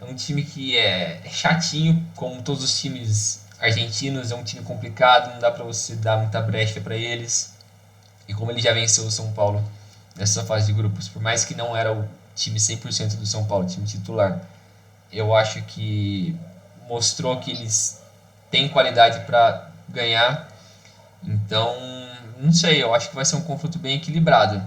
É um time que é chatinho, como todos os times argentinos. É um time complicado, não dá para você dar muita brecha para eles. E como ele já venceu o São Paulo nessa fase de grupos, por mais que não era o time 100% do São Paulo, time titular, eu acho que mostrou que eles têm qualidade para ganhar. Então, não sei, eu acho que vai ser um confronto bem equilibrado.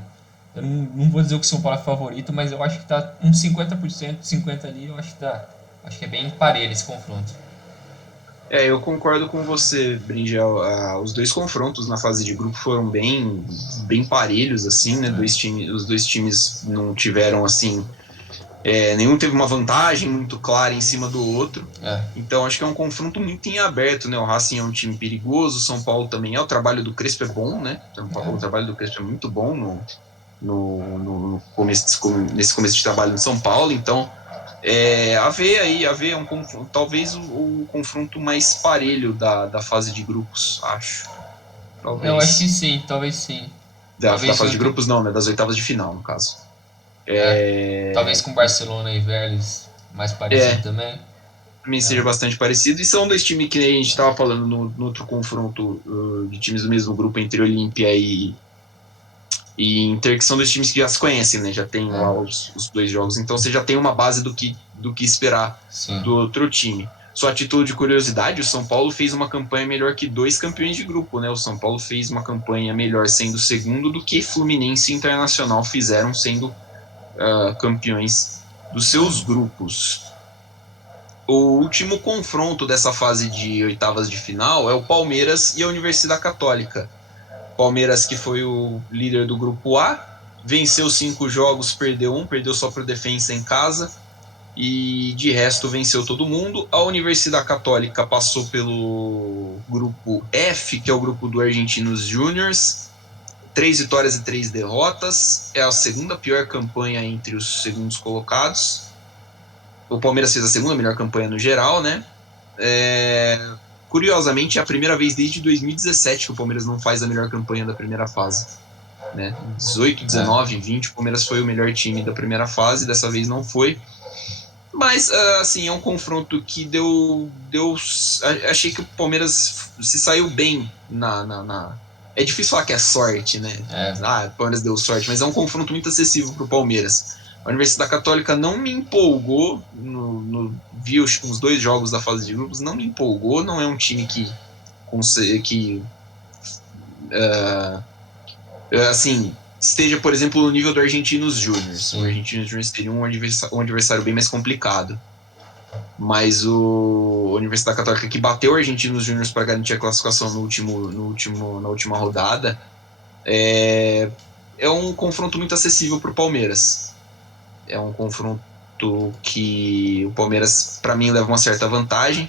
Eu não vou dizer que o São Paulo é favorito, mas eu acho que tá uns 50%, 50% ali, eu acho que dá. Acho que é bem parelho esse confronto. Eu concordo com você, Brinjel. Os dois confrontos na fase de grupo foram bem parelhos, assim, né? Os dois times não tiveram, assim, nenhum teve uma vantagem muito clara em cima do outro. Então acho que é um confronto muito em aberto, né? O Racing é um time perigoso, o São Paulo também é. O trabalho do Crespo é bom, né? O trabalho do Crespo é muito bom no nesse começo de trabalho no São Paulo. Então a ver um confronto, talvez o confronto mais parelho da fase de grupos, acho. Talvez. Eu acho que sim, talvez sim. Da fase de grupos não, né? Das oitavas de final, no caso. Talvez com Barcelona e Vélez mais parecido também. Também seja bastante parecido. E são dois times que a gente estava falando no outro confronto de times do mesmo grupo entre Olímpia e Inter, que são dois times que já se conhecem, né? Já tem lá os dois jogos. Então você já tem uma base do que esperar do outro time. Só a título de curiosidade, o São Paulo fez uma campanha melhor que dois campeões de grupo, né? O São Paulo fez uma campanha melhor sendo segundo do que Fluminense e Internacional fizeram sendo campeões dos seus grupos. O último confronto dessa fase de oitavas de final é o Palmeiras e a Universidade Católica. Palmeiras, que foi o líder do grupo A, venceu 5 jogos, perdeu um, perdeu só para o Defensa em casa, e de resto venceu todo mundo. A Universidade Católica passou pelo grupo F, que é o grupo do Argentinos Júniors, 3 vitórias e 3 derrotas, é a segunda pior campanha entre os segundos colocados. O Palmeiras fez a segunda melhor campanha no geral, né? Curiosamente, é a primeira vez desde 2017 que o Palmeiras não faz a melhor campanha da primeira fase. Né? 18, 19, 20, o Palmeiras foi o melhor time da primeira fase, dessa vez não foi. Mas, assim, é um confronto que deu. Achei que o Palmeiras se saiu bem É difícil falar que é sorte, né? O Palmeiras deu sorte, mas é um confronto muito acessível para o Palmeiras. A Universidade Católica não me empolgou, vi uns 2 jogos da fase de grupos, não me empolgou, não é um time que assim, esteja, por exemplo, no nível do Argentinos Júniors. O Argentinos Júniors teria um adversário bem mais complicado. Mas a Universidade Católica, que bateu o Argentinos Júniors para garantir a classificação na última rodada, é um confronto muito acessível para o Palmeiras. É um confronto que o Palmeiras, para mim, leva uma certa vantagem,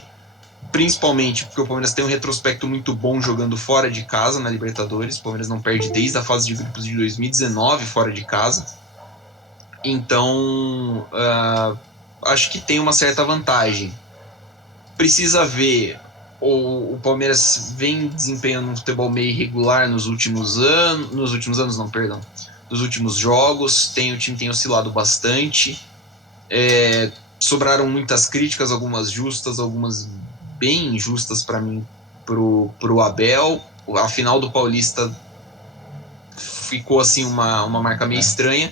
principalmente porque o Palmeiras tem um retrospecto muito bom jogando fora de casa na Libertadores. O Palmeiras não perde desde a fase de grupos de 2019 fora de casa. Então, acho que tem uma certa vantagem. Precisa ver, o Palmeiras vem desempenhando um futebol meio irregular nos últimos jogos. O time tem oscilado bastante. Sobraram muitas críticas, algumas justas, algumas bem injustas para mim, pro Abel. A final do Paulista ficou assim uma marca meio estranha,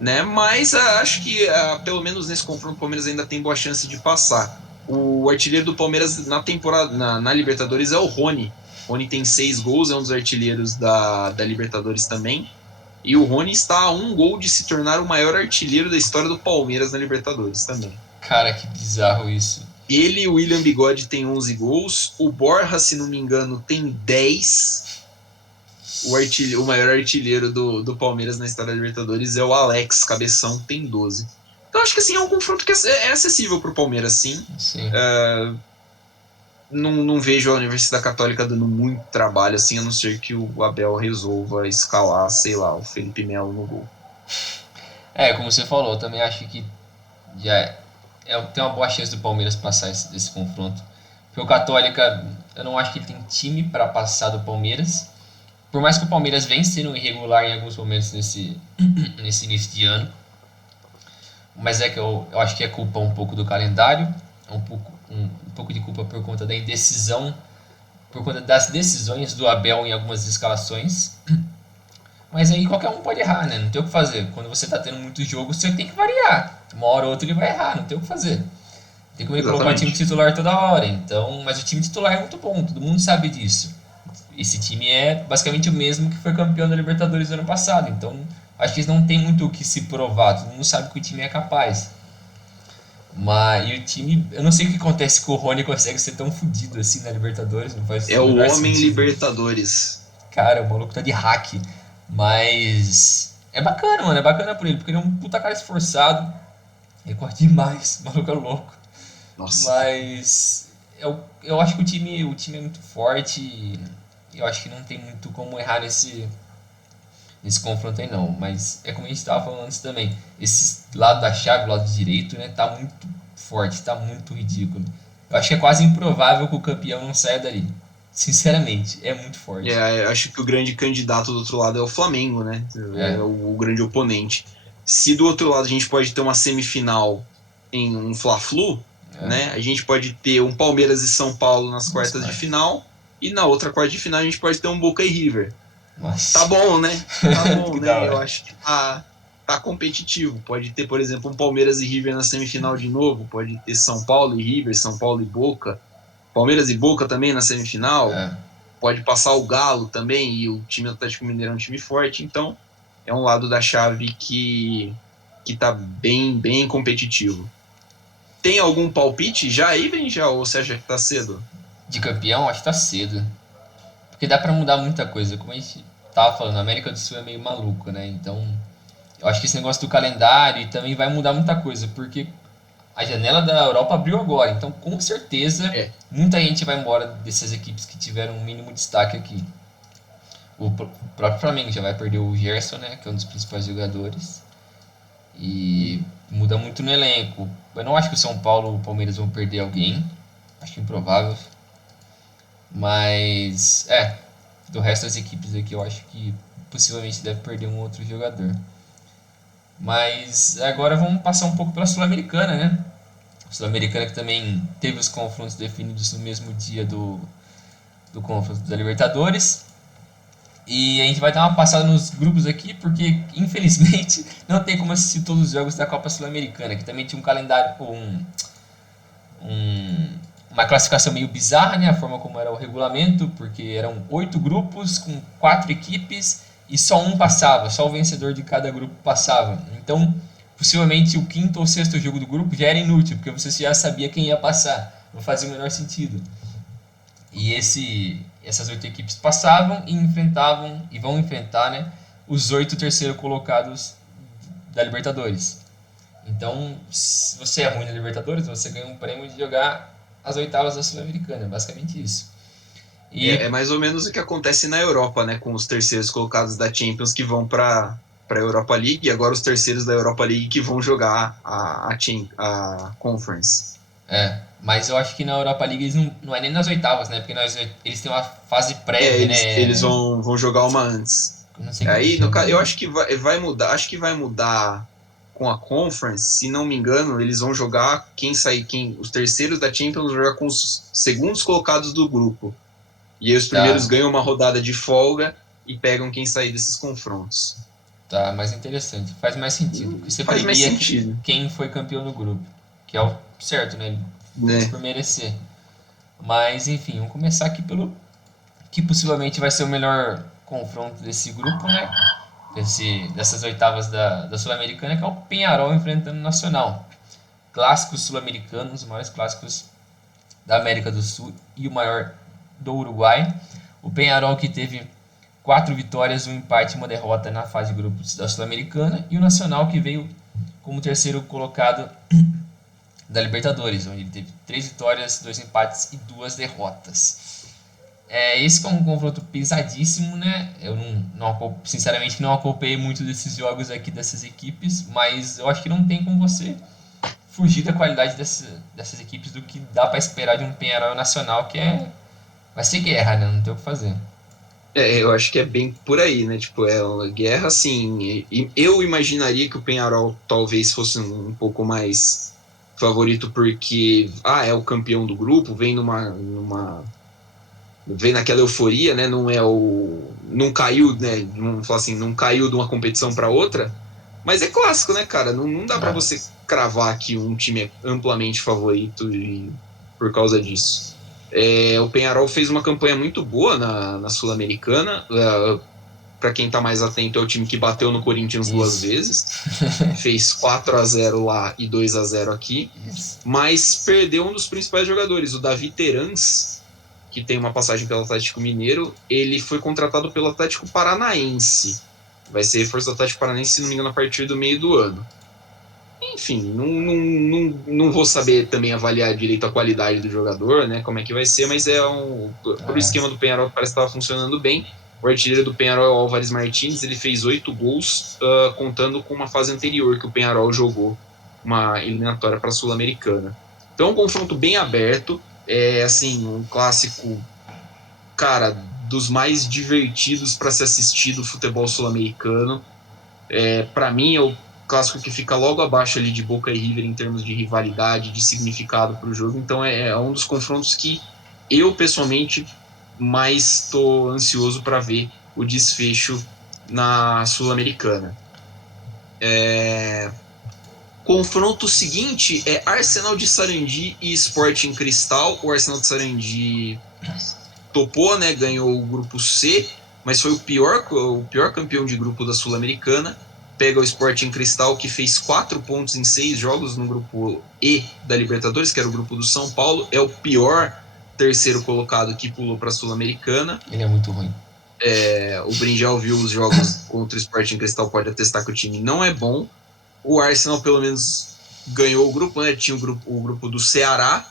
né? Mas acho que pelo menos nesse confronto o Palmeiras ainda tem boa chance de passar. O artilheiro do Palmeiras na temporada na Libertadores é o Rony. O Rony tem 6 gols, é um dos artilheiros da Libertadores também. E o Rony está a 1 gol de se tornar o maior artilheiro da história do Palmeiras na Libertadores também. Cara, que bizarro isso. Ele e o William Bigode tem 11 gols. O Borja, se não me engano, tem 10. o maior artilheiro do Palmeiras na história da Libertadores é o Alex Cabeção, tem 12. Então acho que assim, é um confronto que é acessível pro Palmeiras, sim. Sim. Não vejo a Universidade Católica dando muito trabalho, assim, a não ser que o Abel resolva escalar, sei lá, o Felipe Melo no gol. Como você falou, eu também acho que já tem uma boa chance do Palmeiras passar esse confronto. Porque o Católica, eu não acho que ele tem time para passar do Palmeiras. Por mais que o Palmeiras venha sendo irregular em alguns momentos nesse início de ano. Mas é que eu acho que é culpa um pouco do calendário, um pouco de culpa por conta da indecisão, por conta das decisões do Abel em algumas escalações. Mas aí qualquer um pode errar, né? Não tem o que fazer. Quando você tá tendo muito jogo, você tem que variar. Uma hora ou outra ele vai errar, não tem o que fazer. Tem como ele colocar o time titular toda hora. Então, mas o time titular é muito bom, todo mundo sabe disso. Esse time é basicamente o mesmo que foi campeão da Libertadores do ano passado. Então, acho que eles não tem muito o que se provar. Todo mundo sabe que o time é capaz. Mas e o time, eu não sei o que acontece que o Rony consegue ser tão fodido assim na Libertadores. Não faz É o homem sentido. Libertadores. Cara, o maluco tá de hack. Mas é bacana, mano. É bacana por ele, porque ele é um puta cara esforçado. Ele corre demais. O maluco é louco. Nossa. Mas eu acho que o time é muito forte. E eu acho que não tem muito como errar nesse confronto aí não. Mas é como a gente estava falando antes também. Esse lado da chave, o lado direito, né, tá muito forte, tá muito ridículo. Eu acho que é quase improvável que o campeão não saia dali. Sinceramente, é muito forte. Acho que o grande candidato do outro lado é o Flamengo, né? É o grande oponente. Se do outro lado a gente pode ter uma semifinal em um Fla-Flu, né? A gente pode ter um Palmeiras e São Paulo nas quartas de final, e na outra quarta de final a gente pode ter um Boca e River. Nossa. Tá bom, né? Tá bom, né? Eu acho que tá competitivo. Pode ter, por exemplo, um Palmeiras e River na semifinal de novo, pode ter São Paulo e River, São Paulo e Boca, Palmeiras e Boca também na semifinal. Pode passar o Galo também, e o time do Atlético Mineiro é um time forte, então é um lado da chave que tá bem, bem competitivo. Tem algum palpite já aí, Benja, ou você acha que tá cedo? De campeão, acho que tá cedo. Porque dá pra mudar muita coisa. Como a gente tava falando, a América do Sul é meio maluco, né? Então, eu acho que esse negócio do calendário também vai mudar muita coisa, porque a janela da Europa abriu agora, então com certeza muita gente vai embora dessas equipes que tiveram um mínimo destaque aqui. O próprio Flamengo já vai perder o Gerson, né, que é um dos principais jogadores, e muda muito no elenco. Eu não acho que o São Paulo ou o Palmeiras vão perder alguém, acho improvável, mas do resto das equipes aqui eu acho que possivelmente deve perder um outro jogador. Mas agora vamos passar um pouco pela Sul-Americana, né? A Sul-Americana que também teve os confrontos definidos no mesmo dia do confronto da Libertadores. E a gente vai dar uma passada nos grupos aqui, porque infelizmente não tem como assistir todos os jogos da Copa Sul-Americana, que também tinha um calendário, uma classificação meio bizarra, né? A forma como era o regulamento, porque eram 8 grupos com 4 equipes e só um passava, só o vencedor de cada grupo passava. Então, possivelmente o quinto ou sexto jogo do grupo já era inútil, porque você já sabia quem ia passar, não fazia o menor sentido. E essas 8 equipes passavam e enfrentavam, e vão enfrentar, né, os 8 terceiros colocados da Libertadores. Então, se você é ruim na Libertadores, você ganha um prêmio de jogar as oitavas da Sul-Americana, basicamente isso. É mais ou menos o que acontece na Europa, né, com os terceiros colocados da Champions que vão para a Europa League, e agora os terceiros da Europa League que vão jogar a Conference. Mas eu acho que na Europa League eles não é nem nas oitavas, né? Porque eles têm uma fase prévia, né? Eles vão jogar uma antes. Não sei aí, eu acho que vai mudar. Acho que vai mudar com a Conference. Se não me engano, eles vão jogar os terceiros da Champions vão jogar com os segundos colocados do grupo. E aí os primeiros ganham uma rodada de folga e pegam quem sair desses confrontos. Tá, mais interessante. Faz mais sentido. Porque você premia quem foi campeão do grupo. Que é o certo, né? Por merecer. Mas, enfim, vamos começar aqui pelo que possivelmente vai ser o melhor confronto desse grupo, né? Dessas oitavas da Sul-Americana, que é o Peñarol enfrentando o Nacional. Clássicos sul-americanos, os maiores clássicos da América do Sul e o maior do Uruguai. O Peñarol que teve 4 vitórias, um empate e uma derrota na fase de grupos da Sul-Americana, e o Nacional, que veio como terceiro colocado da Libertadores, onde ele teve 3 vitórias, 2 empates e 2 derrotas. Esse é um confronto pesadíssimo, né? Eu sinceramente não acompanhei muito desses jogos aqui dessas equipes, mas eu acho que não tem como você fugir da qualidade dessas equipes, do que dá para esperar de um Peñarol Nacional, que vai ser guerra, né? Não tem o que fazer. Eu acho que é bem por aí, né? Tipo, é uma guerra, assim. E eu imaginaria que o Peñarol talvez fosse um pouco mais favorito, porque é o campeão do grupo, vem naquela euforia, né? Não caiu, né? Vamos falar assim, não caiu de uma competição para outra. Mas é clássico, né, cara? Não dá para você cravar que um time é amplamente favorito por causa disso. O Peñarol fez uma campanha muito boa na Sul-Americana. Para quem tá mais atento, é o time que bateu no Corinthians 2 vezes. Fez 4-0 lá e 2-0 aqui. Mas perdeu um dos principais jogadores, o Davi Terans, que tem uma passagem pelo Atlético Mineiro. Ele foi contratado pelo Atlético Paranaense. Vai ser reforço do Atlético Paranaense, se não me engano, a partir do meio do ano. Enfim, não vou saber também avaliar direito a qualidade do jogador, né? Como é que vai ser, mas por esquema do Peñarol parece que estava funcionando bem. O artilheiro do Peñarol é o Álvares Martins, ele fez 8 gols, contando com uma fase anterior que o Peñarol jogou uma eliminatória para a Sul-Americana. Então é um confronto bem aberto, assim, um clássico, cara, dos mais divertidos para se assistir do futebol sul-americano. Para mim é o clássico que fica logo abaixo ali de Boca e River em termos de rivalidade, de significado para o jogo. Então é um dos confrontos que eu pessoalmente mais estou ansioso para ver o desfecho na Sul-Americana. Confronto seguinte é Arsenal de Sarandi e Sporting Cristal. O Arsenal de Sarandi topou, né, ganhou o grupo C, mas foi o pior campeão de grupo da Sul-Americana. Pega o Sporting Cristal, que fez 4 pontos em 6 jogos no grupo E da Libertadores, que era o grupo do São Paulo. É o pior terceiro colocado que pulou para a Sul-Americana. Ele é muito ruim. O Brinjal viu os jogos contra o Sporting Cristal, pode atestar que o time não é bom. O Arsenal pelo menos ganhou o grupo, né? Tinha o grupo do Ceará,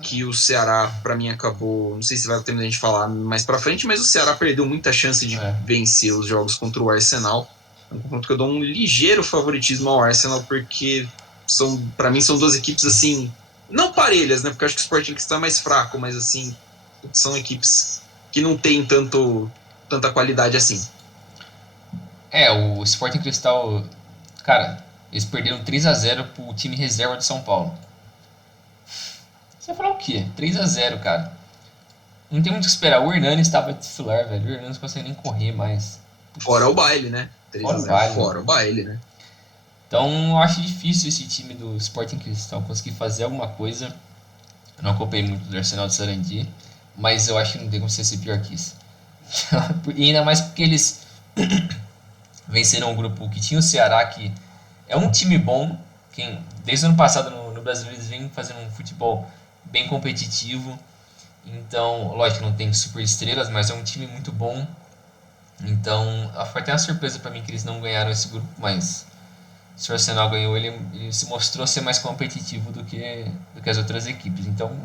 que o Ceará, para mim, acabou... Não sei se vai ter a gente falar mais para frente, mas o Ceará perdeu muita chance de vencer os jogos contra o Arsenal. É um confronto que eu dou um ligeiro favoritismo ao Arsenal, porque para mim são duas equipes, assim, não parelhas, né? Porque eu acho que o Sporting está mais fraco, mas, assim, são equipes que não têm tanta qualidade assim. O Sporting Cristal, cara, eles perderam 3-0 pro time reserva de São Paulo. Você vai falar o quê? 3-0, cara. Não tem muito o que esperar. O Hernani estava titular, velho. O Hernani não consegue nem correr mais. Fora o baile, né? 3-0, fora o baile, né? Então, eu acho difícil esse time do Sporting Cristal conseguir fazer alguma coisa. Eu não acompanhei muito do Arsenal de Sarandi, mas eu acho que não tem como ser pior que isso. E ainda mais porque eles venceram um grupo que tinha o Ceará, que é um time bom. Desde o ano passado no Brasil eles vêm fazendo um futebol bem competitivo. Então, lógico que não tem super estrelas, mas é um time muito bom. Então, foi até uma surpresa para mim que eles não ganharam esse grupo, mas se o Arsenal ganhou, ele se mostrou ser mais competitivo do que as outras equipes. Então,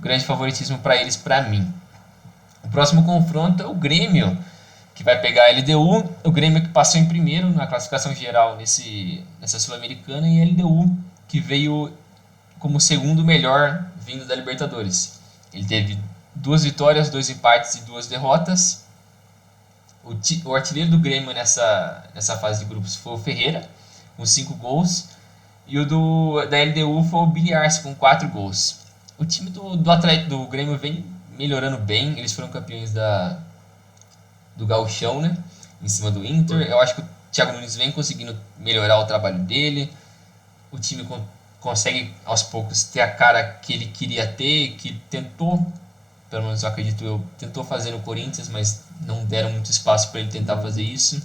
grande favoritismo para eles, para mim. O próximo confronto é o Grêmio, que vai pegar a LDU. O Grêmio que passou em primeiro na classificação geral nessa Sul-Americana, e a LDU que veio como segundo melhor vindo da Libertadores. Ele teve 2 vitórias, 2 empates e 2 derrotas. O artilheiro do Grêmio nessa fase de grupos foi o Ferreira, com 5 gols. E o da LDU foi o Billy Arce, com 4 gols. O time do Atlético do Grêmio vem melhorando bem. Eles foram campeões do Gauchão, né? Em cima do Inter. Eu acho que o Thiago Nunes vem conseguindo melhorar o trabalho dele. O time consegue, aos poucos, ter a cara que ele queria ter, que tentou, pelo menos eu acredito tentou fazer no Corinthians, mas não deram muito espaço para ele tentar fazer isso.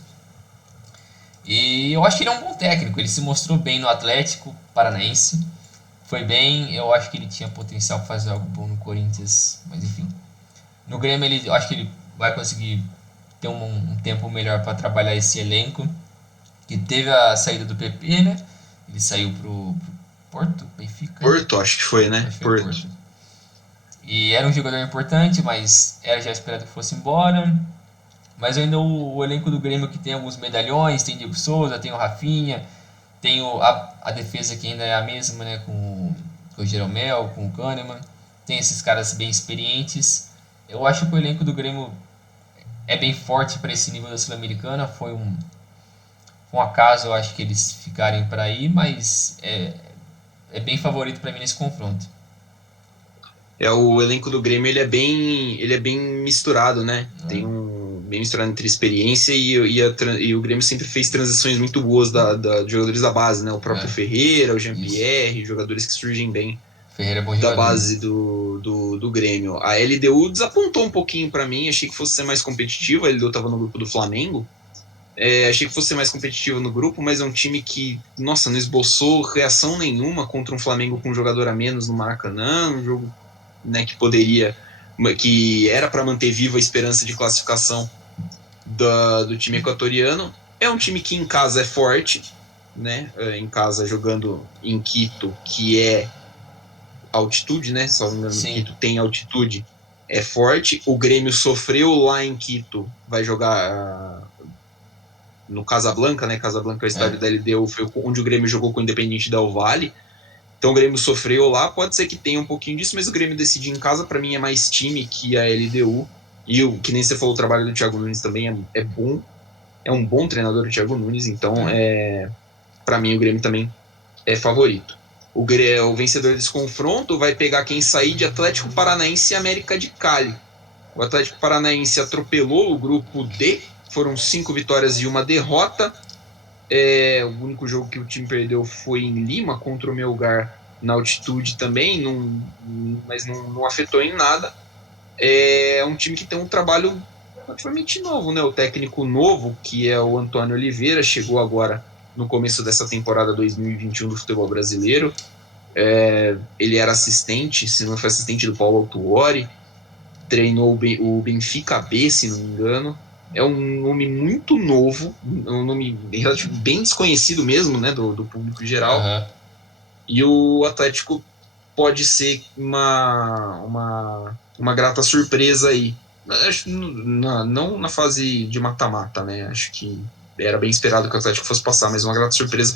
E eu acho que ele é um bom técnico. Ele se mostrou bem no Atlético Paranaense. Foi bem, eu acho que ele tinha potencial para fazer algo bom no Corinthians, mas enfim. No Grêmio eu acho que ele vai conseguir ter um tempo melhor para trabalhar esse elenco. Que teve a saída do PP, né? Ele saiu pro Porto, Benfica. Porto, acho que foi, né? Acho que foi Porto. E era um jogador importante, mas era já esperado que fosse embora. Mas ainda o elenco do Grêmio que tem alguns medalhões, tem Diego Souza, tem o Rafinha, tem a defesa que ainda é a mesma, né? Com o Jeromel, com o Kahneman. Tem esses caras bem experientes. Eu acho que o elenco do Grêmio é bem forte para esse nível da Sul-Americana. Foi um acaso, eu acho que eles ficarem para aí, mas é bem favorito para mim nesse confronto. O elenco do Grêmio ele é bem misturado, né? Tem bem misturado entre experiência e o Grêmio sempre fez transições muito boas de jogadores da base, né? O próprio Ferreira, o Jean-Pierre, jogadores que surgem bem Ferreira é bom da jogador. base do Grêmio. A LDU desapontou um pouquinho para mim, achei que fosse ser mais competitiva, a LDU estava no grupo do Flamengo. Achei que fosse ser mais competitivo no grupo, mas é um time que, nossa, não esboçou reação nenhuma contra um Flamengo com um jogador a menos no Maracanã, um jogo, né, que era para manter viva a esperança de classificação do time equatoriano. É um time que em casa é forte, né? Em casa jogando em Quito, que é altitude, né? Só não me engano, Quito tem altitude, é forte. O Grêmio sofreu lá em Quito, vai jogar no Casablanca, né? Casablanca é o estádio da LDU, foi onde o Grêmio jogou com o Independente Del Valle. Então o Grêmio sofreu lá, pode ser que tenha um pouquinho disso, mas o Grêmio decidir em casa, para mim, é mais time que a LDU. E que nem você falou, o trabalho do Thiago Nunes também é bom. É um bom treinador o Thiago Nunes, então para mim o Grêmio também é favorito. O vencedor desse confronto vai pegar quem sair de Atlético Paranaense e América de Cali. O Atlético Paranaense atropelou o grupo D, foram 5 vitórias e 1 derrota. O único jogo que o time perdeu foi em Lima contra o Melgar na altitude também, mas não afetou em nada. É um time que tem um trabalho relativamente novo, né? O técnico novo, que é o Antônio Oliveira, chegou agora no começo dessa temporada 2021 do futebol brasileiro. Ele era assistente, se não foi assistente do Paulo Autuori, treinou o Benfica B, se não me engano. É um nome muito novo, um nome bem desconhecido mesmo, né, do público geral. E o Atlético pode ser uma grata surpresa aí. Acho, não na fase de mata-mata, né? Acho que era bem esperado que o Atlético fosse passar, mas uma grata surpresa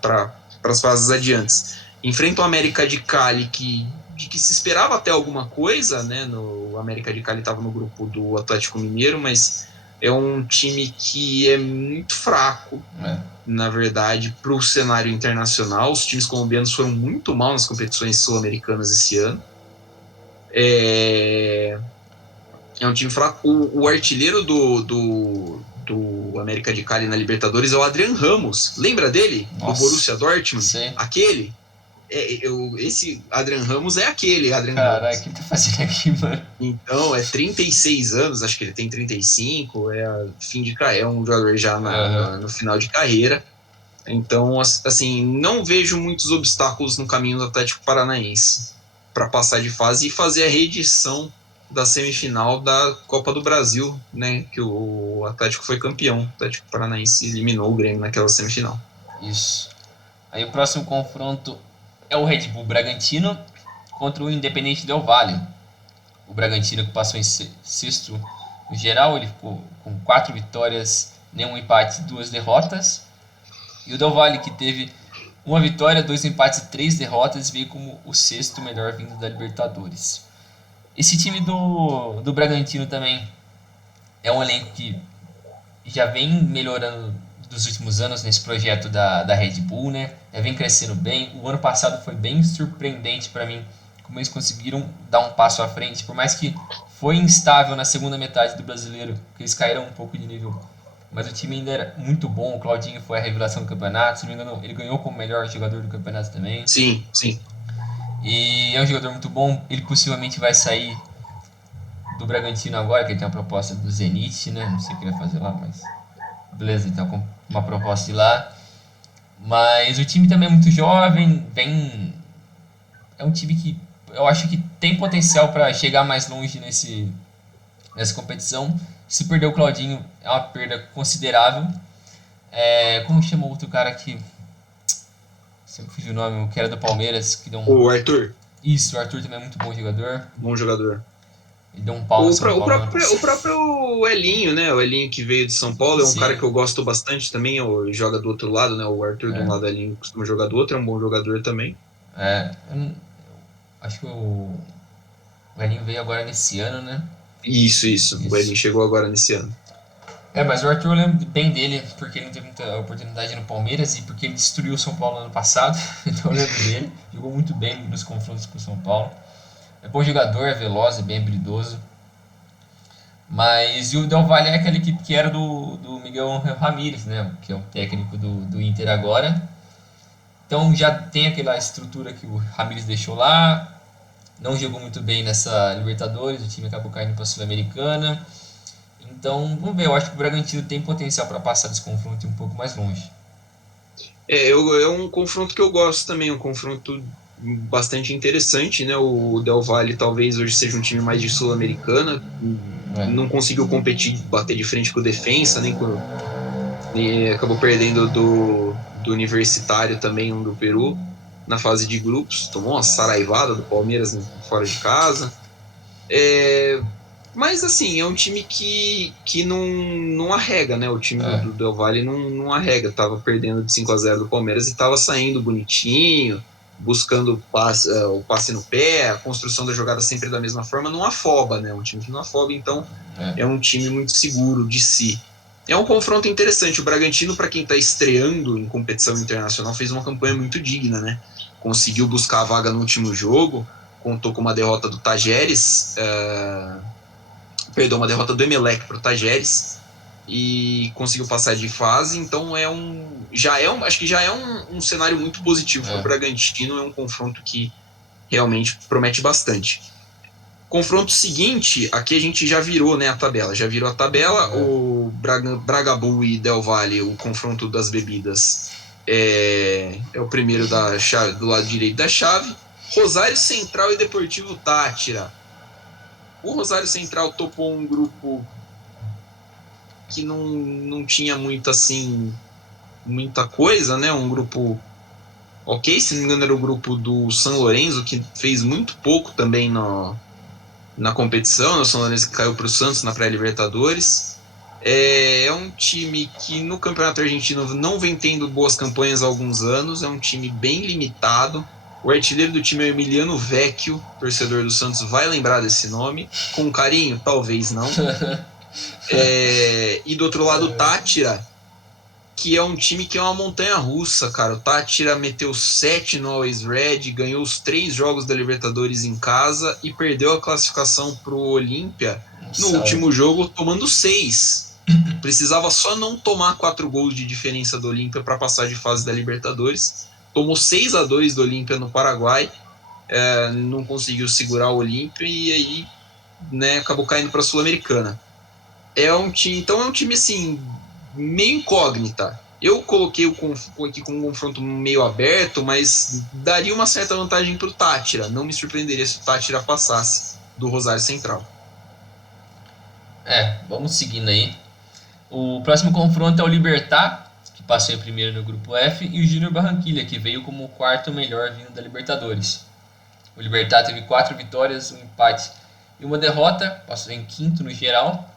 para as fases adiantes. Enfrenta o América de Cali, de que se esperava até alguma coisa, né? O América de Cali estava no grupo do Atlético Mineiro, mas é um time que é muito fraco, na verdade, para o cenário internacional. Os times colombianos foram muito mal nas competições sul-americanas esse ano. É um time fraco. O artilheiro do América de Cali na Libertadores é o Adrian Ramos. Lembra dele? Nossa, do Borussia Dortmund? Sim. Aquele? Esse Adrian Ramos é aquele Adrian Caraca, Ramos. o que ele tá fazendo aqui, mano? Então, 36 anos, acho que ele tem 35, é um jogador já no final de carreira. Então, assim, não vejo muitos obstáculos no caminho do Atlético Paranaense para passar de fase e fazer a reedição da semifinal da Copa do Brasil, né? Que o Atlético foi campeão. O Atlético Paranaense eliminou o Grêmio naquela semifinal. Isso. Aí o próximo confronto é o Red Bull Bragantino contra o Independente Del Valle. O Bragantino, que passou em sexto no geral, ele ficou com 4 vitórias, nenhum empate e 2 derrotas. E o Del Valle, que teve 1 vitória, 2 empates e 3 derrotas, veio como o sexto melhor vindo da Libertadores. Esse time do Bragantino também é um elenco que já vem melhorando dos últimos anos nesse projeto da Red Bull, né? Já vem crescendo bem. O ano passado foi bem surpreendente para mim como eles conseguiram dar um passo à frente, por mais que foi instável na segunda metade do Brasileiro, que eles caíram um pouco de nível. Mas o time ainda era muito bom. O Claudinho foi a revelação do campeonato. Se não me engano, ele ganhou como melhor jogador do campeonato também. Sim, sim. E é um jogador muito bom. Ele possivelmente vai sair do Bragantino agora, que ele tem uma proposta do Zenit, né? Não sei o que ele vai fazer lá, mas beleza, então com uma proposta de lá. Mas o time também é muito jovem, é um time que eu acho que tem potencial para chegar mais longe nessa competição. Se perder o Claudinho, é uma perda considerável. Como chama o outro cara que... Sempre fugiu o nome, o que era do Palmeiras, que deu um... O Arthur, Isso, o Arthur também é muito bom jogador. bom jogador. Ele deu um pau no São Paulo ano O passado. próprio Elinho, né? O Elinho que veio de São Paulo é um cara Sim, que eu gosto bastante também. Joga do outro lado, né? O Arthur de um é. lado, o Elinho costuma jogar do outro, é um bom jogador também. Acho que o Elinho veio agora nesse ano, né? Isso. O Isso. Elinho chegou agora nesse ano. Mas o Arthur eu lembro bem dele, porque ele não teve muita oportunidade no Palmeiras e porque ele destruiu o São Paulo no ano passado. Então eu lembro dele. Jogou muito bem nos confrontos com o São Paulo. É bom jogador, é veloz, é bem habilidoso. Mas e o Del Valle é aquela equipe que era do Miguel Ramírez, né? Que é o técnico do Inter agora. Então já tem aquela estrutura que o Ramírez deixou lá. Não jogou muito bem nessa Libertadores, o time acabou caindo para a Sul-Americana. Então, vamos ver, eu acho que o Bragantino tem potencial para passar desse confronto e ir um pouco mais longe. É um confronto que eu gosto também, um confronto bastante interessante, né? O Del Valle talvez hoje seja um time mais de Sul-Americana, não É, conseguiu competir, bater de frente com o Defensa, nem acabou perdendo do Universitário também, um do Peru, na fase de grupos, tomou uma saraivada do Palmeiras fora de casa. Mas assim, é um time que não arrega, né? O time é, do Del Valle não arrega. Tava perdendo de 5-0 do Palmeiras e tava saindo bonitinho, buscando o passe no pé, a construção da jogada sempre da mesma forma, não afoba, né? Um time que não afoba, então é é. um time muito seguro de si. É um confronto interessante. O Bragantino, para quem está estreando em competição internacional, fez uma campanha muito digna, né? Conseguiu buscar a vaga no último jogo, contou com uma derrota do Tajeres, perdão, uma derrota do Emelec para o Tajeres e conseguiu passar de fase. Então acho que já é um cenário muito positivo para o Bragantino. É um confronto que realmente promete bastante. Confronto seguinte, aqui a gente já virou, né, a tabela. Já virou a tabela. O Bragabu e Del Valle, o confronto das bebidas, é o primeiro do lado direito da chave. Rosário Central e Deportivo Tátira. O Rosário Central topou um grupo que não tinha muito assim, muita coisa, né? Um grupo ok, se não me engano era o grupo do São Lourenço, que fez muito pouco também na competição, o São Lourenço que caiu para o Santos na pré-Libertadores. É um time que no Campeonato Argentino não vem tendo boas campanhas há alguns anos, é um time bem limitado. O artilheiro do time é o Emiliano Vecchio, torcedor do Santos vai lembrar desse nome. Com carinho? Talvez não. E do outro lado, o Tátira, que é um time que é uma montanha russa, cara. O Tátira meteu 7 no Always Red, ganhou os 3 jogos da Libertadores em casa e perdeu a classificação pro Olímpia no último jogo, tomando 6. Precisava só não tomar 4 gols de diferença do Olímpia para passar de fase da Libertadores. Tomou 6-2 do Olímpia no Paraguai, não conseguiu segurar o Olímpia e aí, né, acabou caindo para a Sul-Americana. Então é um time assim, meio incógnita. Eu coloquei aqui com um confronto meio aberto, mas daria uma certa vantagem para o Tátira. Não me surpreenderia se o Tátira passasse do Rosário Central. Vamos seguindo aí. O próximo confronto é o Libertad, que passou em primeiro no grupo F, e o Júnior Barranquilla, que veio como o quarto melhor vindo da Libertadores. O Libertad teve 4 vitórias, um empate e uma derrota, passou em quinto no geral.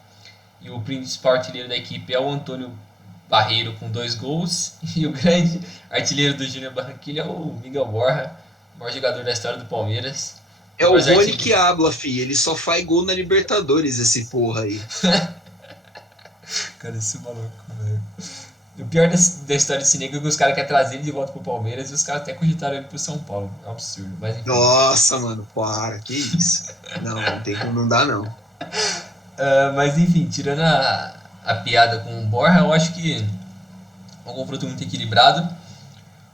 E o principal artilheiro da equipe é o Antônio Barreiro com 2 gols. E o grande artilheiro do Júnior Barranquilla é o Miguel Borja, o maior jogador da história do Palmeiras. É o Boni que habla, fi. Ele só faz gol na Libertadores, esse porra aí. Cara, esse maluco, velho. O pior da história desse nego é que os caras querem trazer ele de volta pro Palmeiras e os caras até cogitaram ele pro São Paulo. É um absurdo, mas enfim. Nossa, mano, para, que isso. Não dá não. Mas enfim, tirando a piada com o Borja, eu acho que é um confronto muito equilibrado.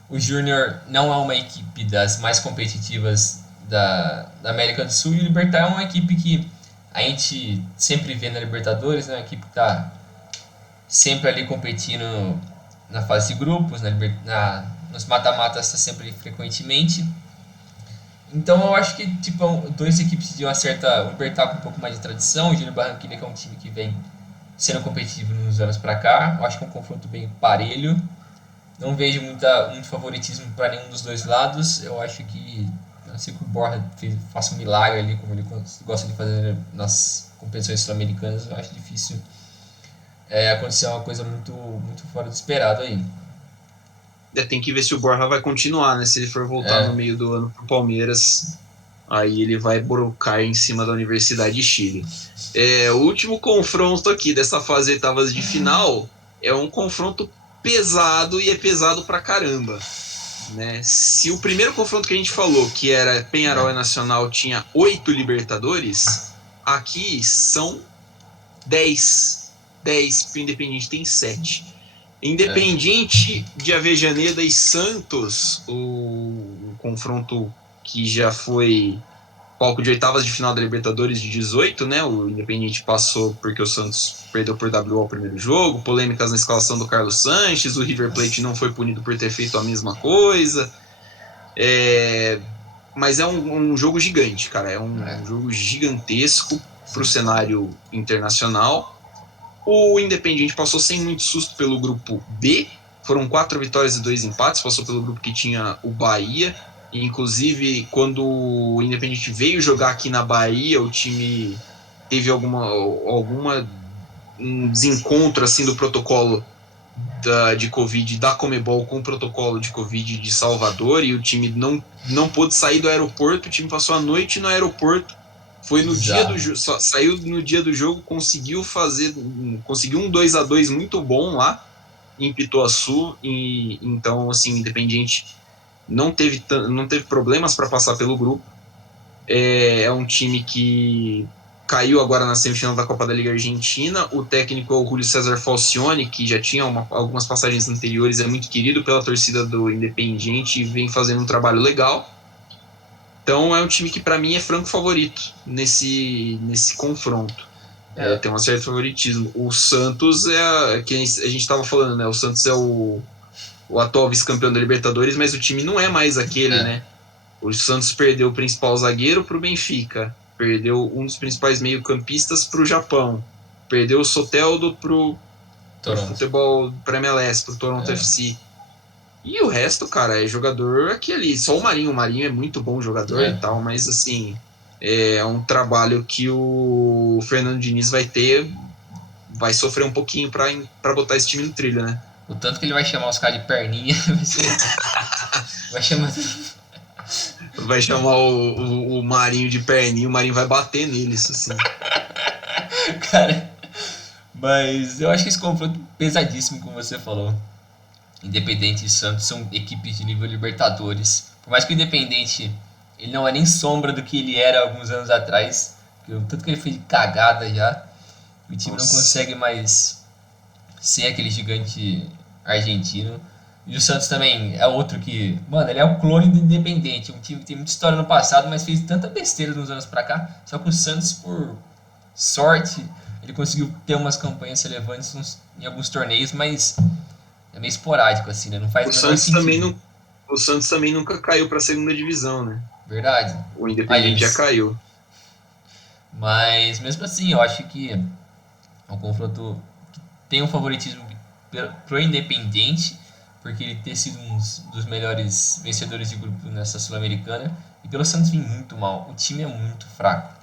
O Júnior não é uma equipe das mais competitivas da América do Sul e o Libertad é uma equipe que a gente sempre vê na Libertadores, né? Uma equipe que está sempre ali competindo na fase de grupos, nos mata-matas está sempre ali frequentemente. Então eu acho que tipo, duas equipes de uma certa. O Libertad com um pouco mais de tradição, o Júnior Barranquilla que é um time que vem sendo competitivo nos anos pra cá. Eu acho que é um confronto bem parelho. Não vejo muito favoritismo para nenhum dos dois lados. Eu acho que, a não ser que o Borja faça um milagre ali, como ele gosta de fazer nas competições sul-americanas, eu acho difícil acontecer uma coisa muito fora do esperado aí. Tem que ver se o Borja vai continuar, né? Se ele for voltar no meio do ano pro Palmeiras, aí ele vai brocar em cima da Universidade de Chile. O último confronto aqui dessa fase oitavas de final é um confronto pesado e é pesado pra caramba. Né? Se o primeiro confronto que a gente falou, que era Peñarol e Nacional, tinha 8 Libertadores, aqui são 10. 10, o Independiente tem 7. Independiente de Avejaneda e Santos, o confronto que já foi palco de oitavas de final da Libertadores de 18, né? O Independiente passou porque o Santos perdeu por WO o primeiro jogo, polêmicas na escalação do Carlos Sanches, o River Plate não foi punido por ter feito a mesma coisa. Mas é um jogo gigante, cara. É um jogo gigantesco para o cenário internacional. O Independiente passou sem muito susto pelo grupo B. Foram 4 vitórias e 2 empates. Passou pelo grupo que tinha o Bahia. E, inclusive, quando o Independiente veio jogar aqui na Bahia, o time teve um desencontro assim, do protocolo de Covid da Comebol com o protocolo de Covid de Salvador. E o time não pôde sair do aeroporto. O time passou a noite no aeroporto. Foi no dia do jogo, saiu no dia do jogo, conseguiu um 2-2 muito bom lá em Pituaçu. E então, assim, Independiente não teve problemas para passar pelo grupo. É um time que caiu agora na semifinal da Copa da Liga Argentina. O técnico é o Julio César Falcione, que já tinha algumas passagens anteriores, é muito querido pela torcida do Independiente e vem fazendo um trabalho legal. Então é um time que para mim é franco favorito nesse confronto. Tem um certo favoritismo. O Santos que a gente estava falando, né? O Santos é o atual vice-campeão da Libertadores, mas o time não é mais aquele, né? O Santos perdeu o principal zagueiro para o Benfica, perdeu um dos principais meio-campistas para o Japão, perdeu o Soteldo para o futebol, para MLS, para o Toronto FC. E o resto, cara, é jogador aquele. Só o Marinho. O Marinho é muito bom jogador e tal, mas assim, é um trabalho que o Fernando Diniz vai sofrer um pouquinho pra botar esse time no trilho, né? O tanto que ele vai chamar os caras de perninha. Vai chamar o Marinho de perninha, o Marinho vai bater nele, isso sim. Cara, mas eu acho que esse confronto pesadíssimo, como você falou. Independente e Santos são equipes de nível Libertadores. Por mais que o Independente ele não é nem sombra do que ele era alguns anos atrás, tanto que ele fez de cagada já, o time não consegue mais ser aquele gigante argentino. E o Santos também é outro que, mano, ele é o clone do Independente, um time que tem muita história no passado, mas fez tanta besteira nos anos pra cá. Só que o Santos, por sorte, ele conseguiu ter umas campanhas relevantes em alguns torneios, mas é meio esporádico, assim, né? Não faz o Santos sentido. O Santos também nunca caiu pra segunda divisão, né? Verdade. O Independente já caiu. Mas, mesmo assim, eu acho que é um confronto que tem um favoritismo pro Independente, porque ele ter sido um dos melhores vencedores de grupo nessa Sul-Americana, e pelo Santos vir muito mal. O time é muito fraco.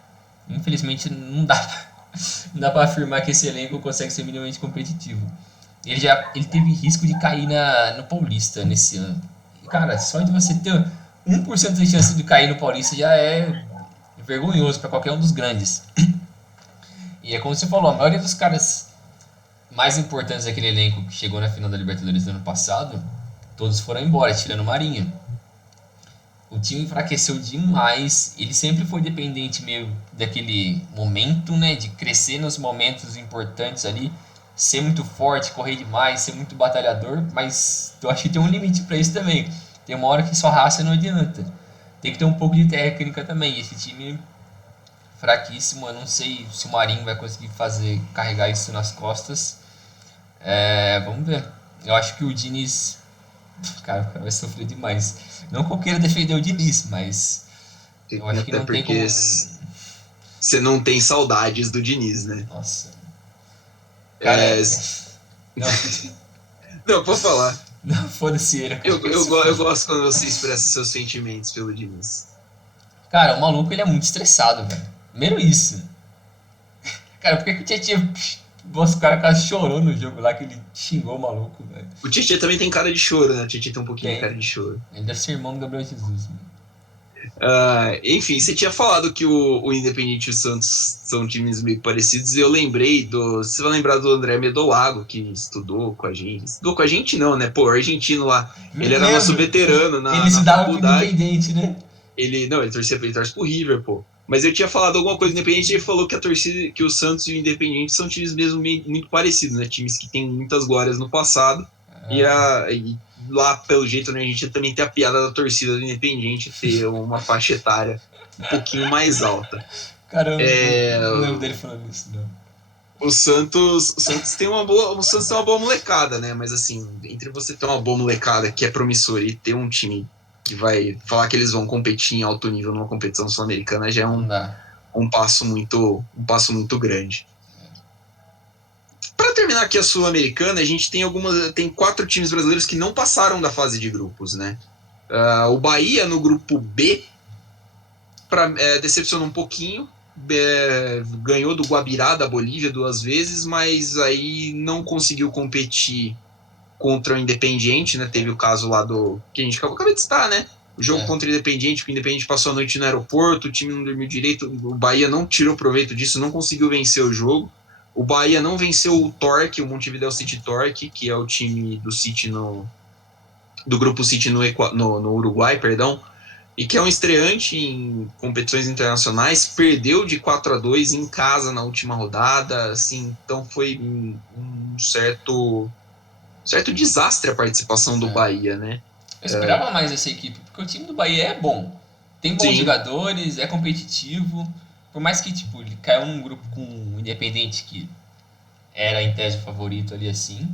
Infelizmente, não dá pra afirmar que esse elenco consegue ser minimamente competitivo. Ele teve risco de cair no Paulista nesse ano. E, cara, só de você ter 1% de chance de cair no Paulista já é vergonhoso para qualquer um dos grandes. E é como você falou, a maioria dos caras mais importantes daquele elenco que chegou na final da Libertadores do ano passado, todos foram embora, tirando o Marinho. O time enfraqueceu demais. Ele sempre foi dependente meio daquele momento, né, de crescer nos momentos importantes ali, ser muito forte, correr demais, ser muito batalhador, mas eu acho que tem um limite para isso também. Tem uma hora que só raça não adianta. Tem que ter um pouco de técnica também. Esse time fraquíssimo, eu não sei se o Marinho vai conseguir carregar isso nas costas. Vamos ver. Eu acho que o Diniz, cara, vai sofrer demais. Não que eu queira defender o Diniz, mas Eu acho que Até não tem porque como. você não tem saudades do Diniz, né? Nossa. É, Cara. Não, não, pode falar. não foda-se ele, cara. Eu gosto quando você expressa seus sentimentos pelo Diniz. Cara, o maluco ele é muito estressado, velho. Primeiro isso. Cara, por que que o Tietchan. Os caras quase chorou no jogo lá que ele xingou o maluco, velho. O Tietchan também tem cara de choro, né? O Tietchan tem um pouquinho de Tem. cara de choro. Ele deve ser irmão do Gabriel Jesus, mano. Enfim, você tinha falado que o Independiente e o Santos são times meio parecidos, e eu lembrei do. Você vai lembrar do André Medolago, que estudou com a gente. Estudou com a gente, não, né? Pô, o argentino lá. Ele era nosso Lembro. veterano Ele na se dava pro faculdade. Independente, né? Ele torce pro River, pô. Mas eu tinha falado alguma coisa do Independente e ele falou que a torcida, que o Santos e o Independente são times mesmo muito parecidos, né? Times que têm muitas glórias no passado. E lá, pelo jeito, né, a gente também tem a piada da torcida do Independente ter uma faixa etária um pouquinho mais alta. Caramba, não lembro dele falando isso, não. O Santos tem uma boa molecada, né? Mas assim, entre você ter uma boa molecada que é promissora e ter um time que vai falar que eles vão competir em alto nível numa competição sul-americana já é Não dá. um passo muito grande. Para terminar aqui a Sul-Americana, a gente tem 4 times brasileiros que não passaram da fase de grupos, né? O Bahia no grupo B decepcionou um pouquinho, ganhou do Guabirá da Bolívia 2 vezes, mas aí não conseguiu competir contra o Independiente, né? Teve o caso lá do que a gente acabou de citar, né? O jogo contra o Independiente, porque o Independiente passou a noite no aeroporto, o time não dormiu direito, o Bahia não tirou proveito disso, não conseguiu vencer o jogo. O Bahia não venceu o Torque, o Montevideo City Torque, que é o time do City do grupo City no Uruguai, perdão, e que é um estreante em competições internacionais, perdeu de 4-2 em casa na última rodada, assim, então foi um certo desastre a participação do Bahia, né? Eu esperava mais dessa equipe, porque o time do Bahia é bom. Tem bons jogadores, é competitivo. Por mais que, tipo, ele caiu num grupo com um Independente que era em tese o favorito ali assim.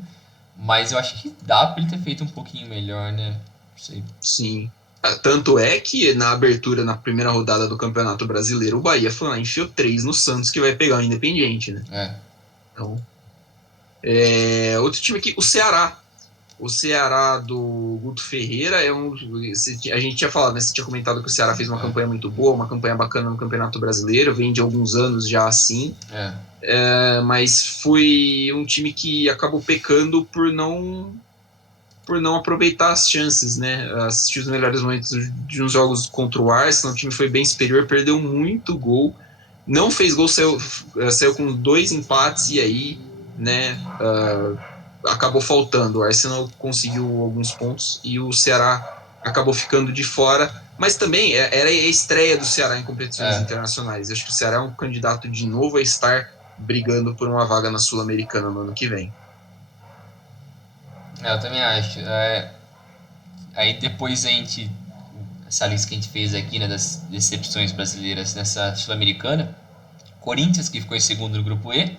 Mas eu acho que dá pra ele ter feito um pouquinho melhor, né? Não sei. Sim. Tanto é que na abertura, na primeira rodada do Campeonato Brasileiro, o Bahia foi lá, enfiou 3 no Santos, que vai pegar o Independiente, né? Então, outro time aqui, o Ceará. O Ceará do Guto Ferreira a gente tinha falado, né? Você tinha comentado que o Ceará fez uma campanha muito boa, uma campanha bacana no Campeonato Brasileiro, vem de alguns anos já assim. Mas foi um time que acabou pecando por não aproveitar as chances, né? Assistir os melhores momentos de uns jogos contra o Arsenal, o time foi bem superior, perdeu muito gol, não fez gol, saiu com 2 empates e aí, né? Acabou faltando. O Arsenal conseguiu alguns pontos e o Ceará acabou ficando de fora, mas também era a estreia do Ceará em competições internacionais. Acho que o Ceará é um candidato de novo a estar brigando por uma vaga na Sul-Americana no ano que vem. Eu também acho. Aí depois essa lista que a gente fez aqui, né, das decepções brasileiras nessa Sul-Americana, Corinthians, que ficou em segundo no grupo E.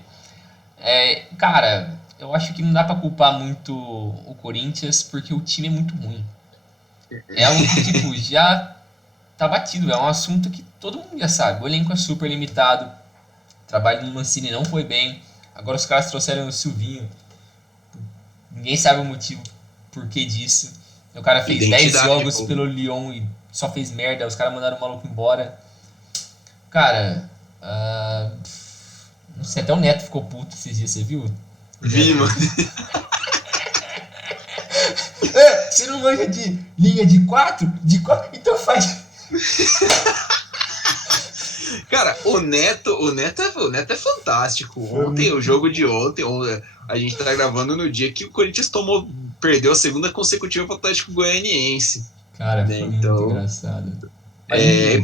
Cara, eu acho que não dá pra culpar muito o Corinthians, porque o time é muito ruim. É algo que, tipo, já tá batido, é um assunto que todo mundo já sabe. O elenco é super limitado, o trabalho no Mancini não foi bem, agora os caras trouxeram o Silvinho, ninguém sabe o motivo por que disso. O cara fez 10 jogos pelo Lyon e só fez merda, os caras mandaram o maluco embora. Cara, não sei, até o Neto ficou puto esses dias, você viu? Vi, mano. Você não manja de linha de 4? Então faz. Cara, o Neto é fantástico. O jogo de ontem, a gente tá gravando no dia que o Corinthians perdeu a segunda consecutiva pro Atlético Goianiense. Cara, foi muito engraçado. É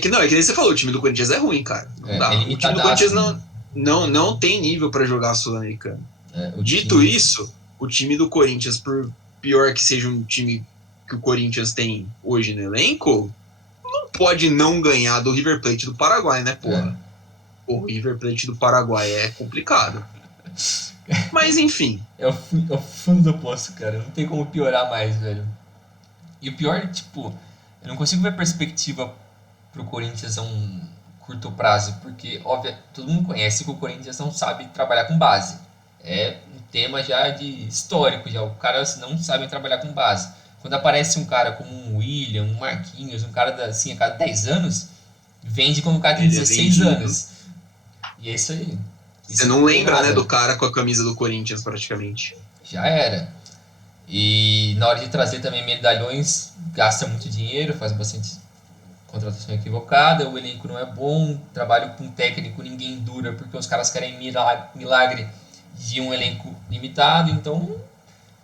que nem você falou, o time do Corinthians é ruim, cara. Não dá. O time do Corinthians não tem nível pra jogar Sul-Americano. Dito isso, o time do Corinthians, por pior que seja um time que o Corinthians tem hoje no elenco, não pode não ganhar do River Plate do Paraguai, né, porra? O River Plate do Paraguai é complicado. Mas, enfim. É o fundo do poço, cara. Não tem como piorar mais, velho. E o pior, tipo, eu não consigo ver perspectiva pro Corinthians a um curto prazo, porque óbvio, todo mundo conhece que o Corinthians não sabe trabalhar com base. É um tema já de histórico, já os caras não sabem trabalhar com base. Quando aparece um cara como um William, um Marquinhos, um cara assim a cada 10 anos, vende quando o cara tem Ele é 16 vendido. anos. E é isso aí. Você Isso não tem lembra, né, nada. do cara com a camisa do Corinthians, praticamente. Já era. E na hora de trazer também medalhões, gasta muito dinheiro, faz bastante contratação equivocada, o elenco não é bom, trabalho com técnico ninguém dura porque os caras querem milagre de um elenco limitado, então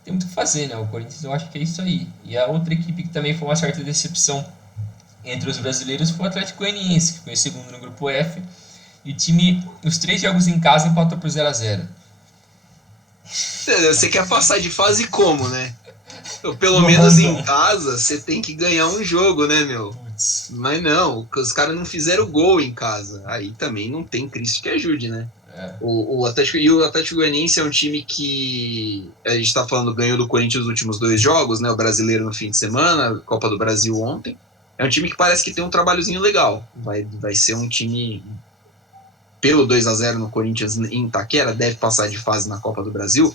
tem muito o que fazer, né? O Corinthians eu acho que é isso aí. E a outra equipe que também foi uma certa decepção entre os brasileiros foi o Atlético Goianiense, que foi o segundo no grupo F, e o time, os 3 jogos em casa, empatou por 0-0. Você quer passar de fase como, né? Pelo No menos random. em casa, você tem que ganhar um jogo, né, meu? Putz. Mas não, os caras não fizeram gol em casa. Aí também não tem Cristo que ajude, né? É. O Atlético Goianiense é um time que a gente tá falando ganhou do Corinthians os últimos 2 jogos, né? O brasileiro no fim de semana, Copa do Brasil ontem. É um time que parece que tem um trabalhozinho legal. Vai ser um time pelo 2-0 no Corinthians em Itaquera, deve passar de fase na Copa do Brasil.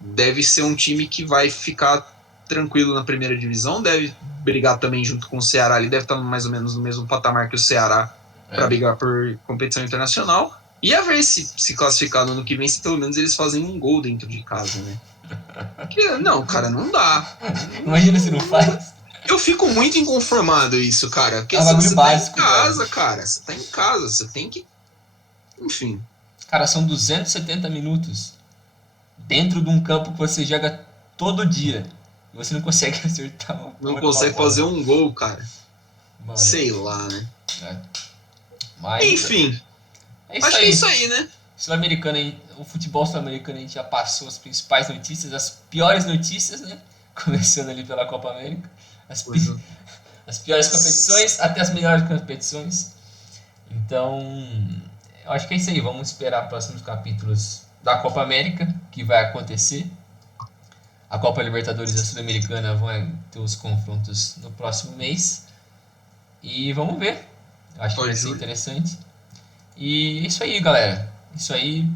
Deve ser um time que vai ficar tranquilo na primeira divisão, deve brigar também junto com o Ceará, ele deve estar mais ou menos no mesmo patamar que o Ceará para brigar por competição internacional, e a ver se classificar no ano que vem, se pelo menos eles fazem um gol dentro de casa, né? Porque, não, cara, não dá. Imagina se não faz. Eu fico muito inconformado isso, cara, porque É um bagulho você básico, tá em casa, cara, você tá em casa, você tem que... Enfim. Cara, são 270 minutos dentro de um campo que você joga todo dia. E você não consegue acertar uma Não porra de consegue uma bola. fazer um gol, cara. Mano, Sei lá, né? Mas Enfim, é isso acho aí. que é isso aí, né? Sul-americano, o futebol sul-americano a gente já passou as principais notícias, as piores notícias, né? Começando ali pela Copa América. As piores competições até as melhores competições. Então, eu acho que é isso aí. Vamos esperar próximos capítulos da Copa América, que vai acontecer. A Copa Libertadores e a Sul-Americana vão ter os confrontos no próximo mês. E vamos ver. Eu acho que vai ser interessante. E é isso aí, galera. Isso aí.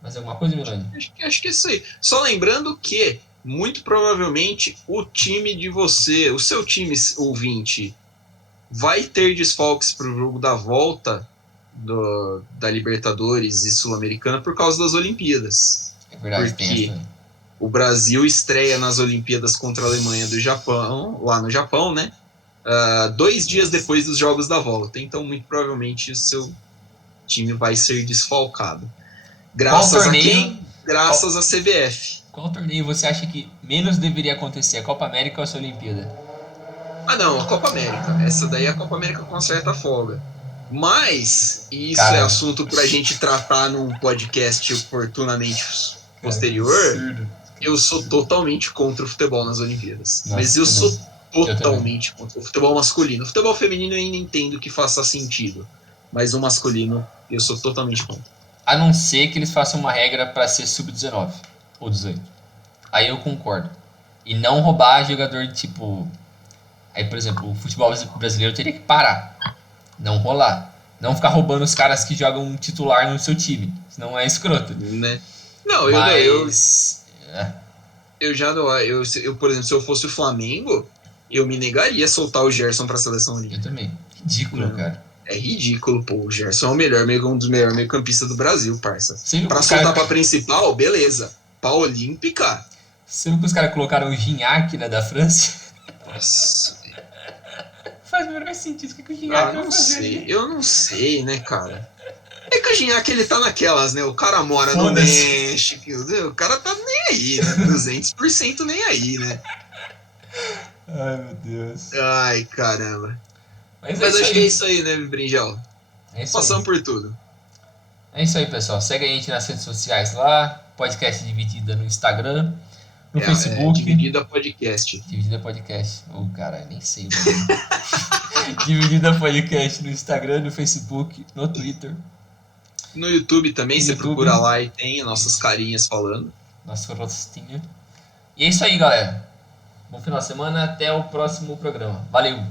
Mais alguma coisa, Milani? Acho que é isso aí. Só lembrando que, muito provavelmente, o time de você, o seu time ouvinte, vai ter desfalques para o jogo da volta da Libertadores e Sul-Americana por causa das Olimpíadas. É verdade, porque o Brasil estreia nas Olimpíadas contra a Alemanha do Japão, lá no Japão, né? 2 dias depois dos jogos da volta. Então, muito provavelmente, o seu time vai ser desfalcado. Graças a quem? Graças à CBF. Qual torneio você acha que menos deveria acontecer? A Copa América ou a Olimpíada? Não, a Copa América. Essa daí é a Copa América com certa folga. Mas, e isso Cara, é assunto pra gente tratar num podcast oportunamente posterior, eu sou totalmente contra o futebol nas Olimpíadas. Nossa, mas eu sou totalmente contra o futebol masculino. O futebol feminino eu ainda entendo que faça sentido. Mas o masculino, eu sou totalmente contra. A não ser que eles façam uma regra para ser sub-19 ou 18. Aí eu concordo. E não roubar jogador tipo... Aí, por exemplo, o futebol brasileiro teria que parar. Não rolar. Não ficar roubando os caras que jogam um titular no seu time. Senão é escroto. Né? Não, Mas... eu já não... Eu, por exemplo, se eu fosse o Flamengo, eu me negaria a soltar o Gerson pra seleção olímpica. Eu também. Ridículo, cara. É ridículo, pô. O Gerson é um dos melhores meio-campistas do Brasil, parça. Pra soltar pra principal, beleza. Pra olímpica... Você viu que os caras colocaram o Gignac, né, da França? Nossa. Faz o menor sentido. O que o Gignac vai fazer ali? Eu não sei, né, cara? É que o Gignac, ele tá naquelas, né? O cara mora no México, o cara tá nem aí, né? 200% nem aí, né? Ai, meu Deus. Ai, caramba. Mas acho que é isso aí, né, Brinjal? É isso Passamos aí. por tudo. É isso aí, pessoal. Segue a gente nas redes sociais lá. Podcast Dividida no Instagram. No Facebook. Dividida Podcast. Dividida Podcast. Cara, nem sei o nome. Dividida Podcast no Instagram, no Facebook, no Twitter. No YouTube também, você procura lá e tem nossas carinhas falando. Nosso rostinho. E é isso aí, galera. Bom final de semana. Até o próximo programa. Valeu!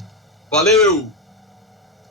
Valeu!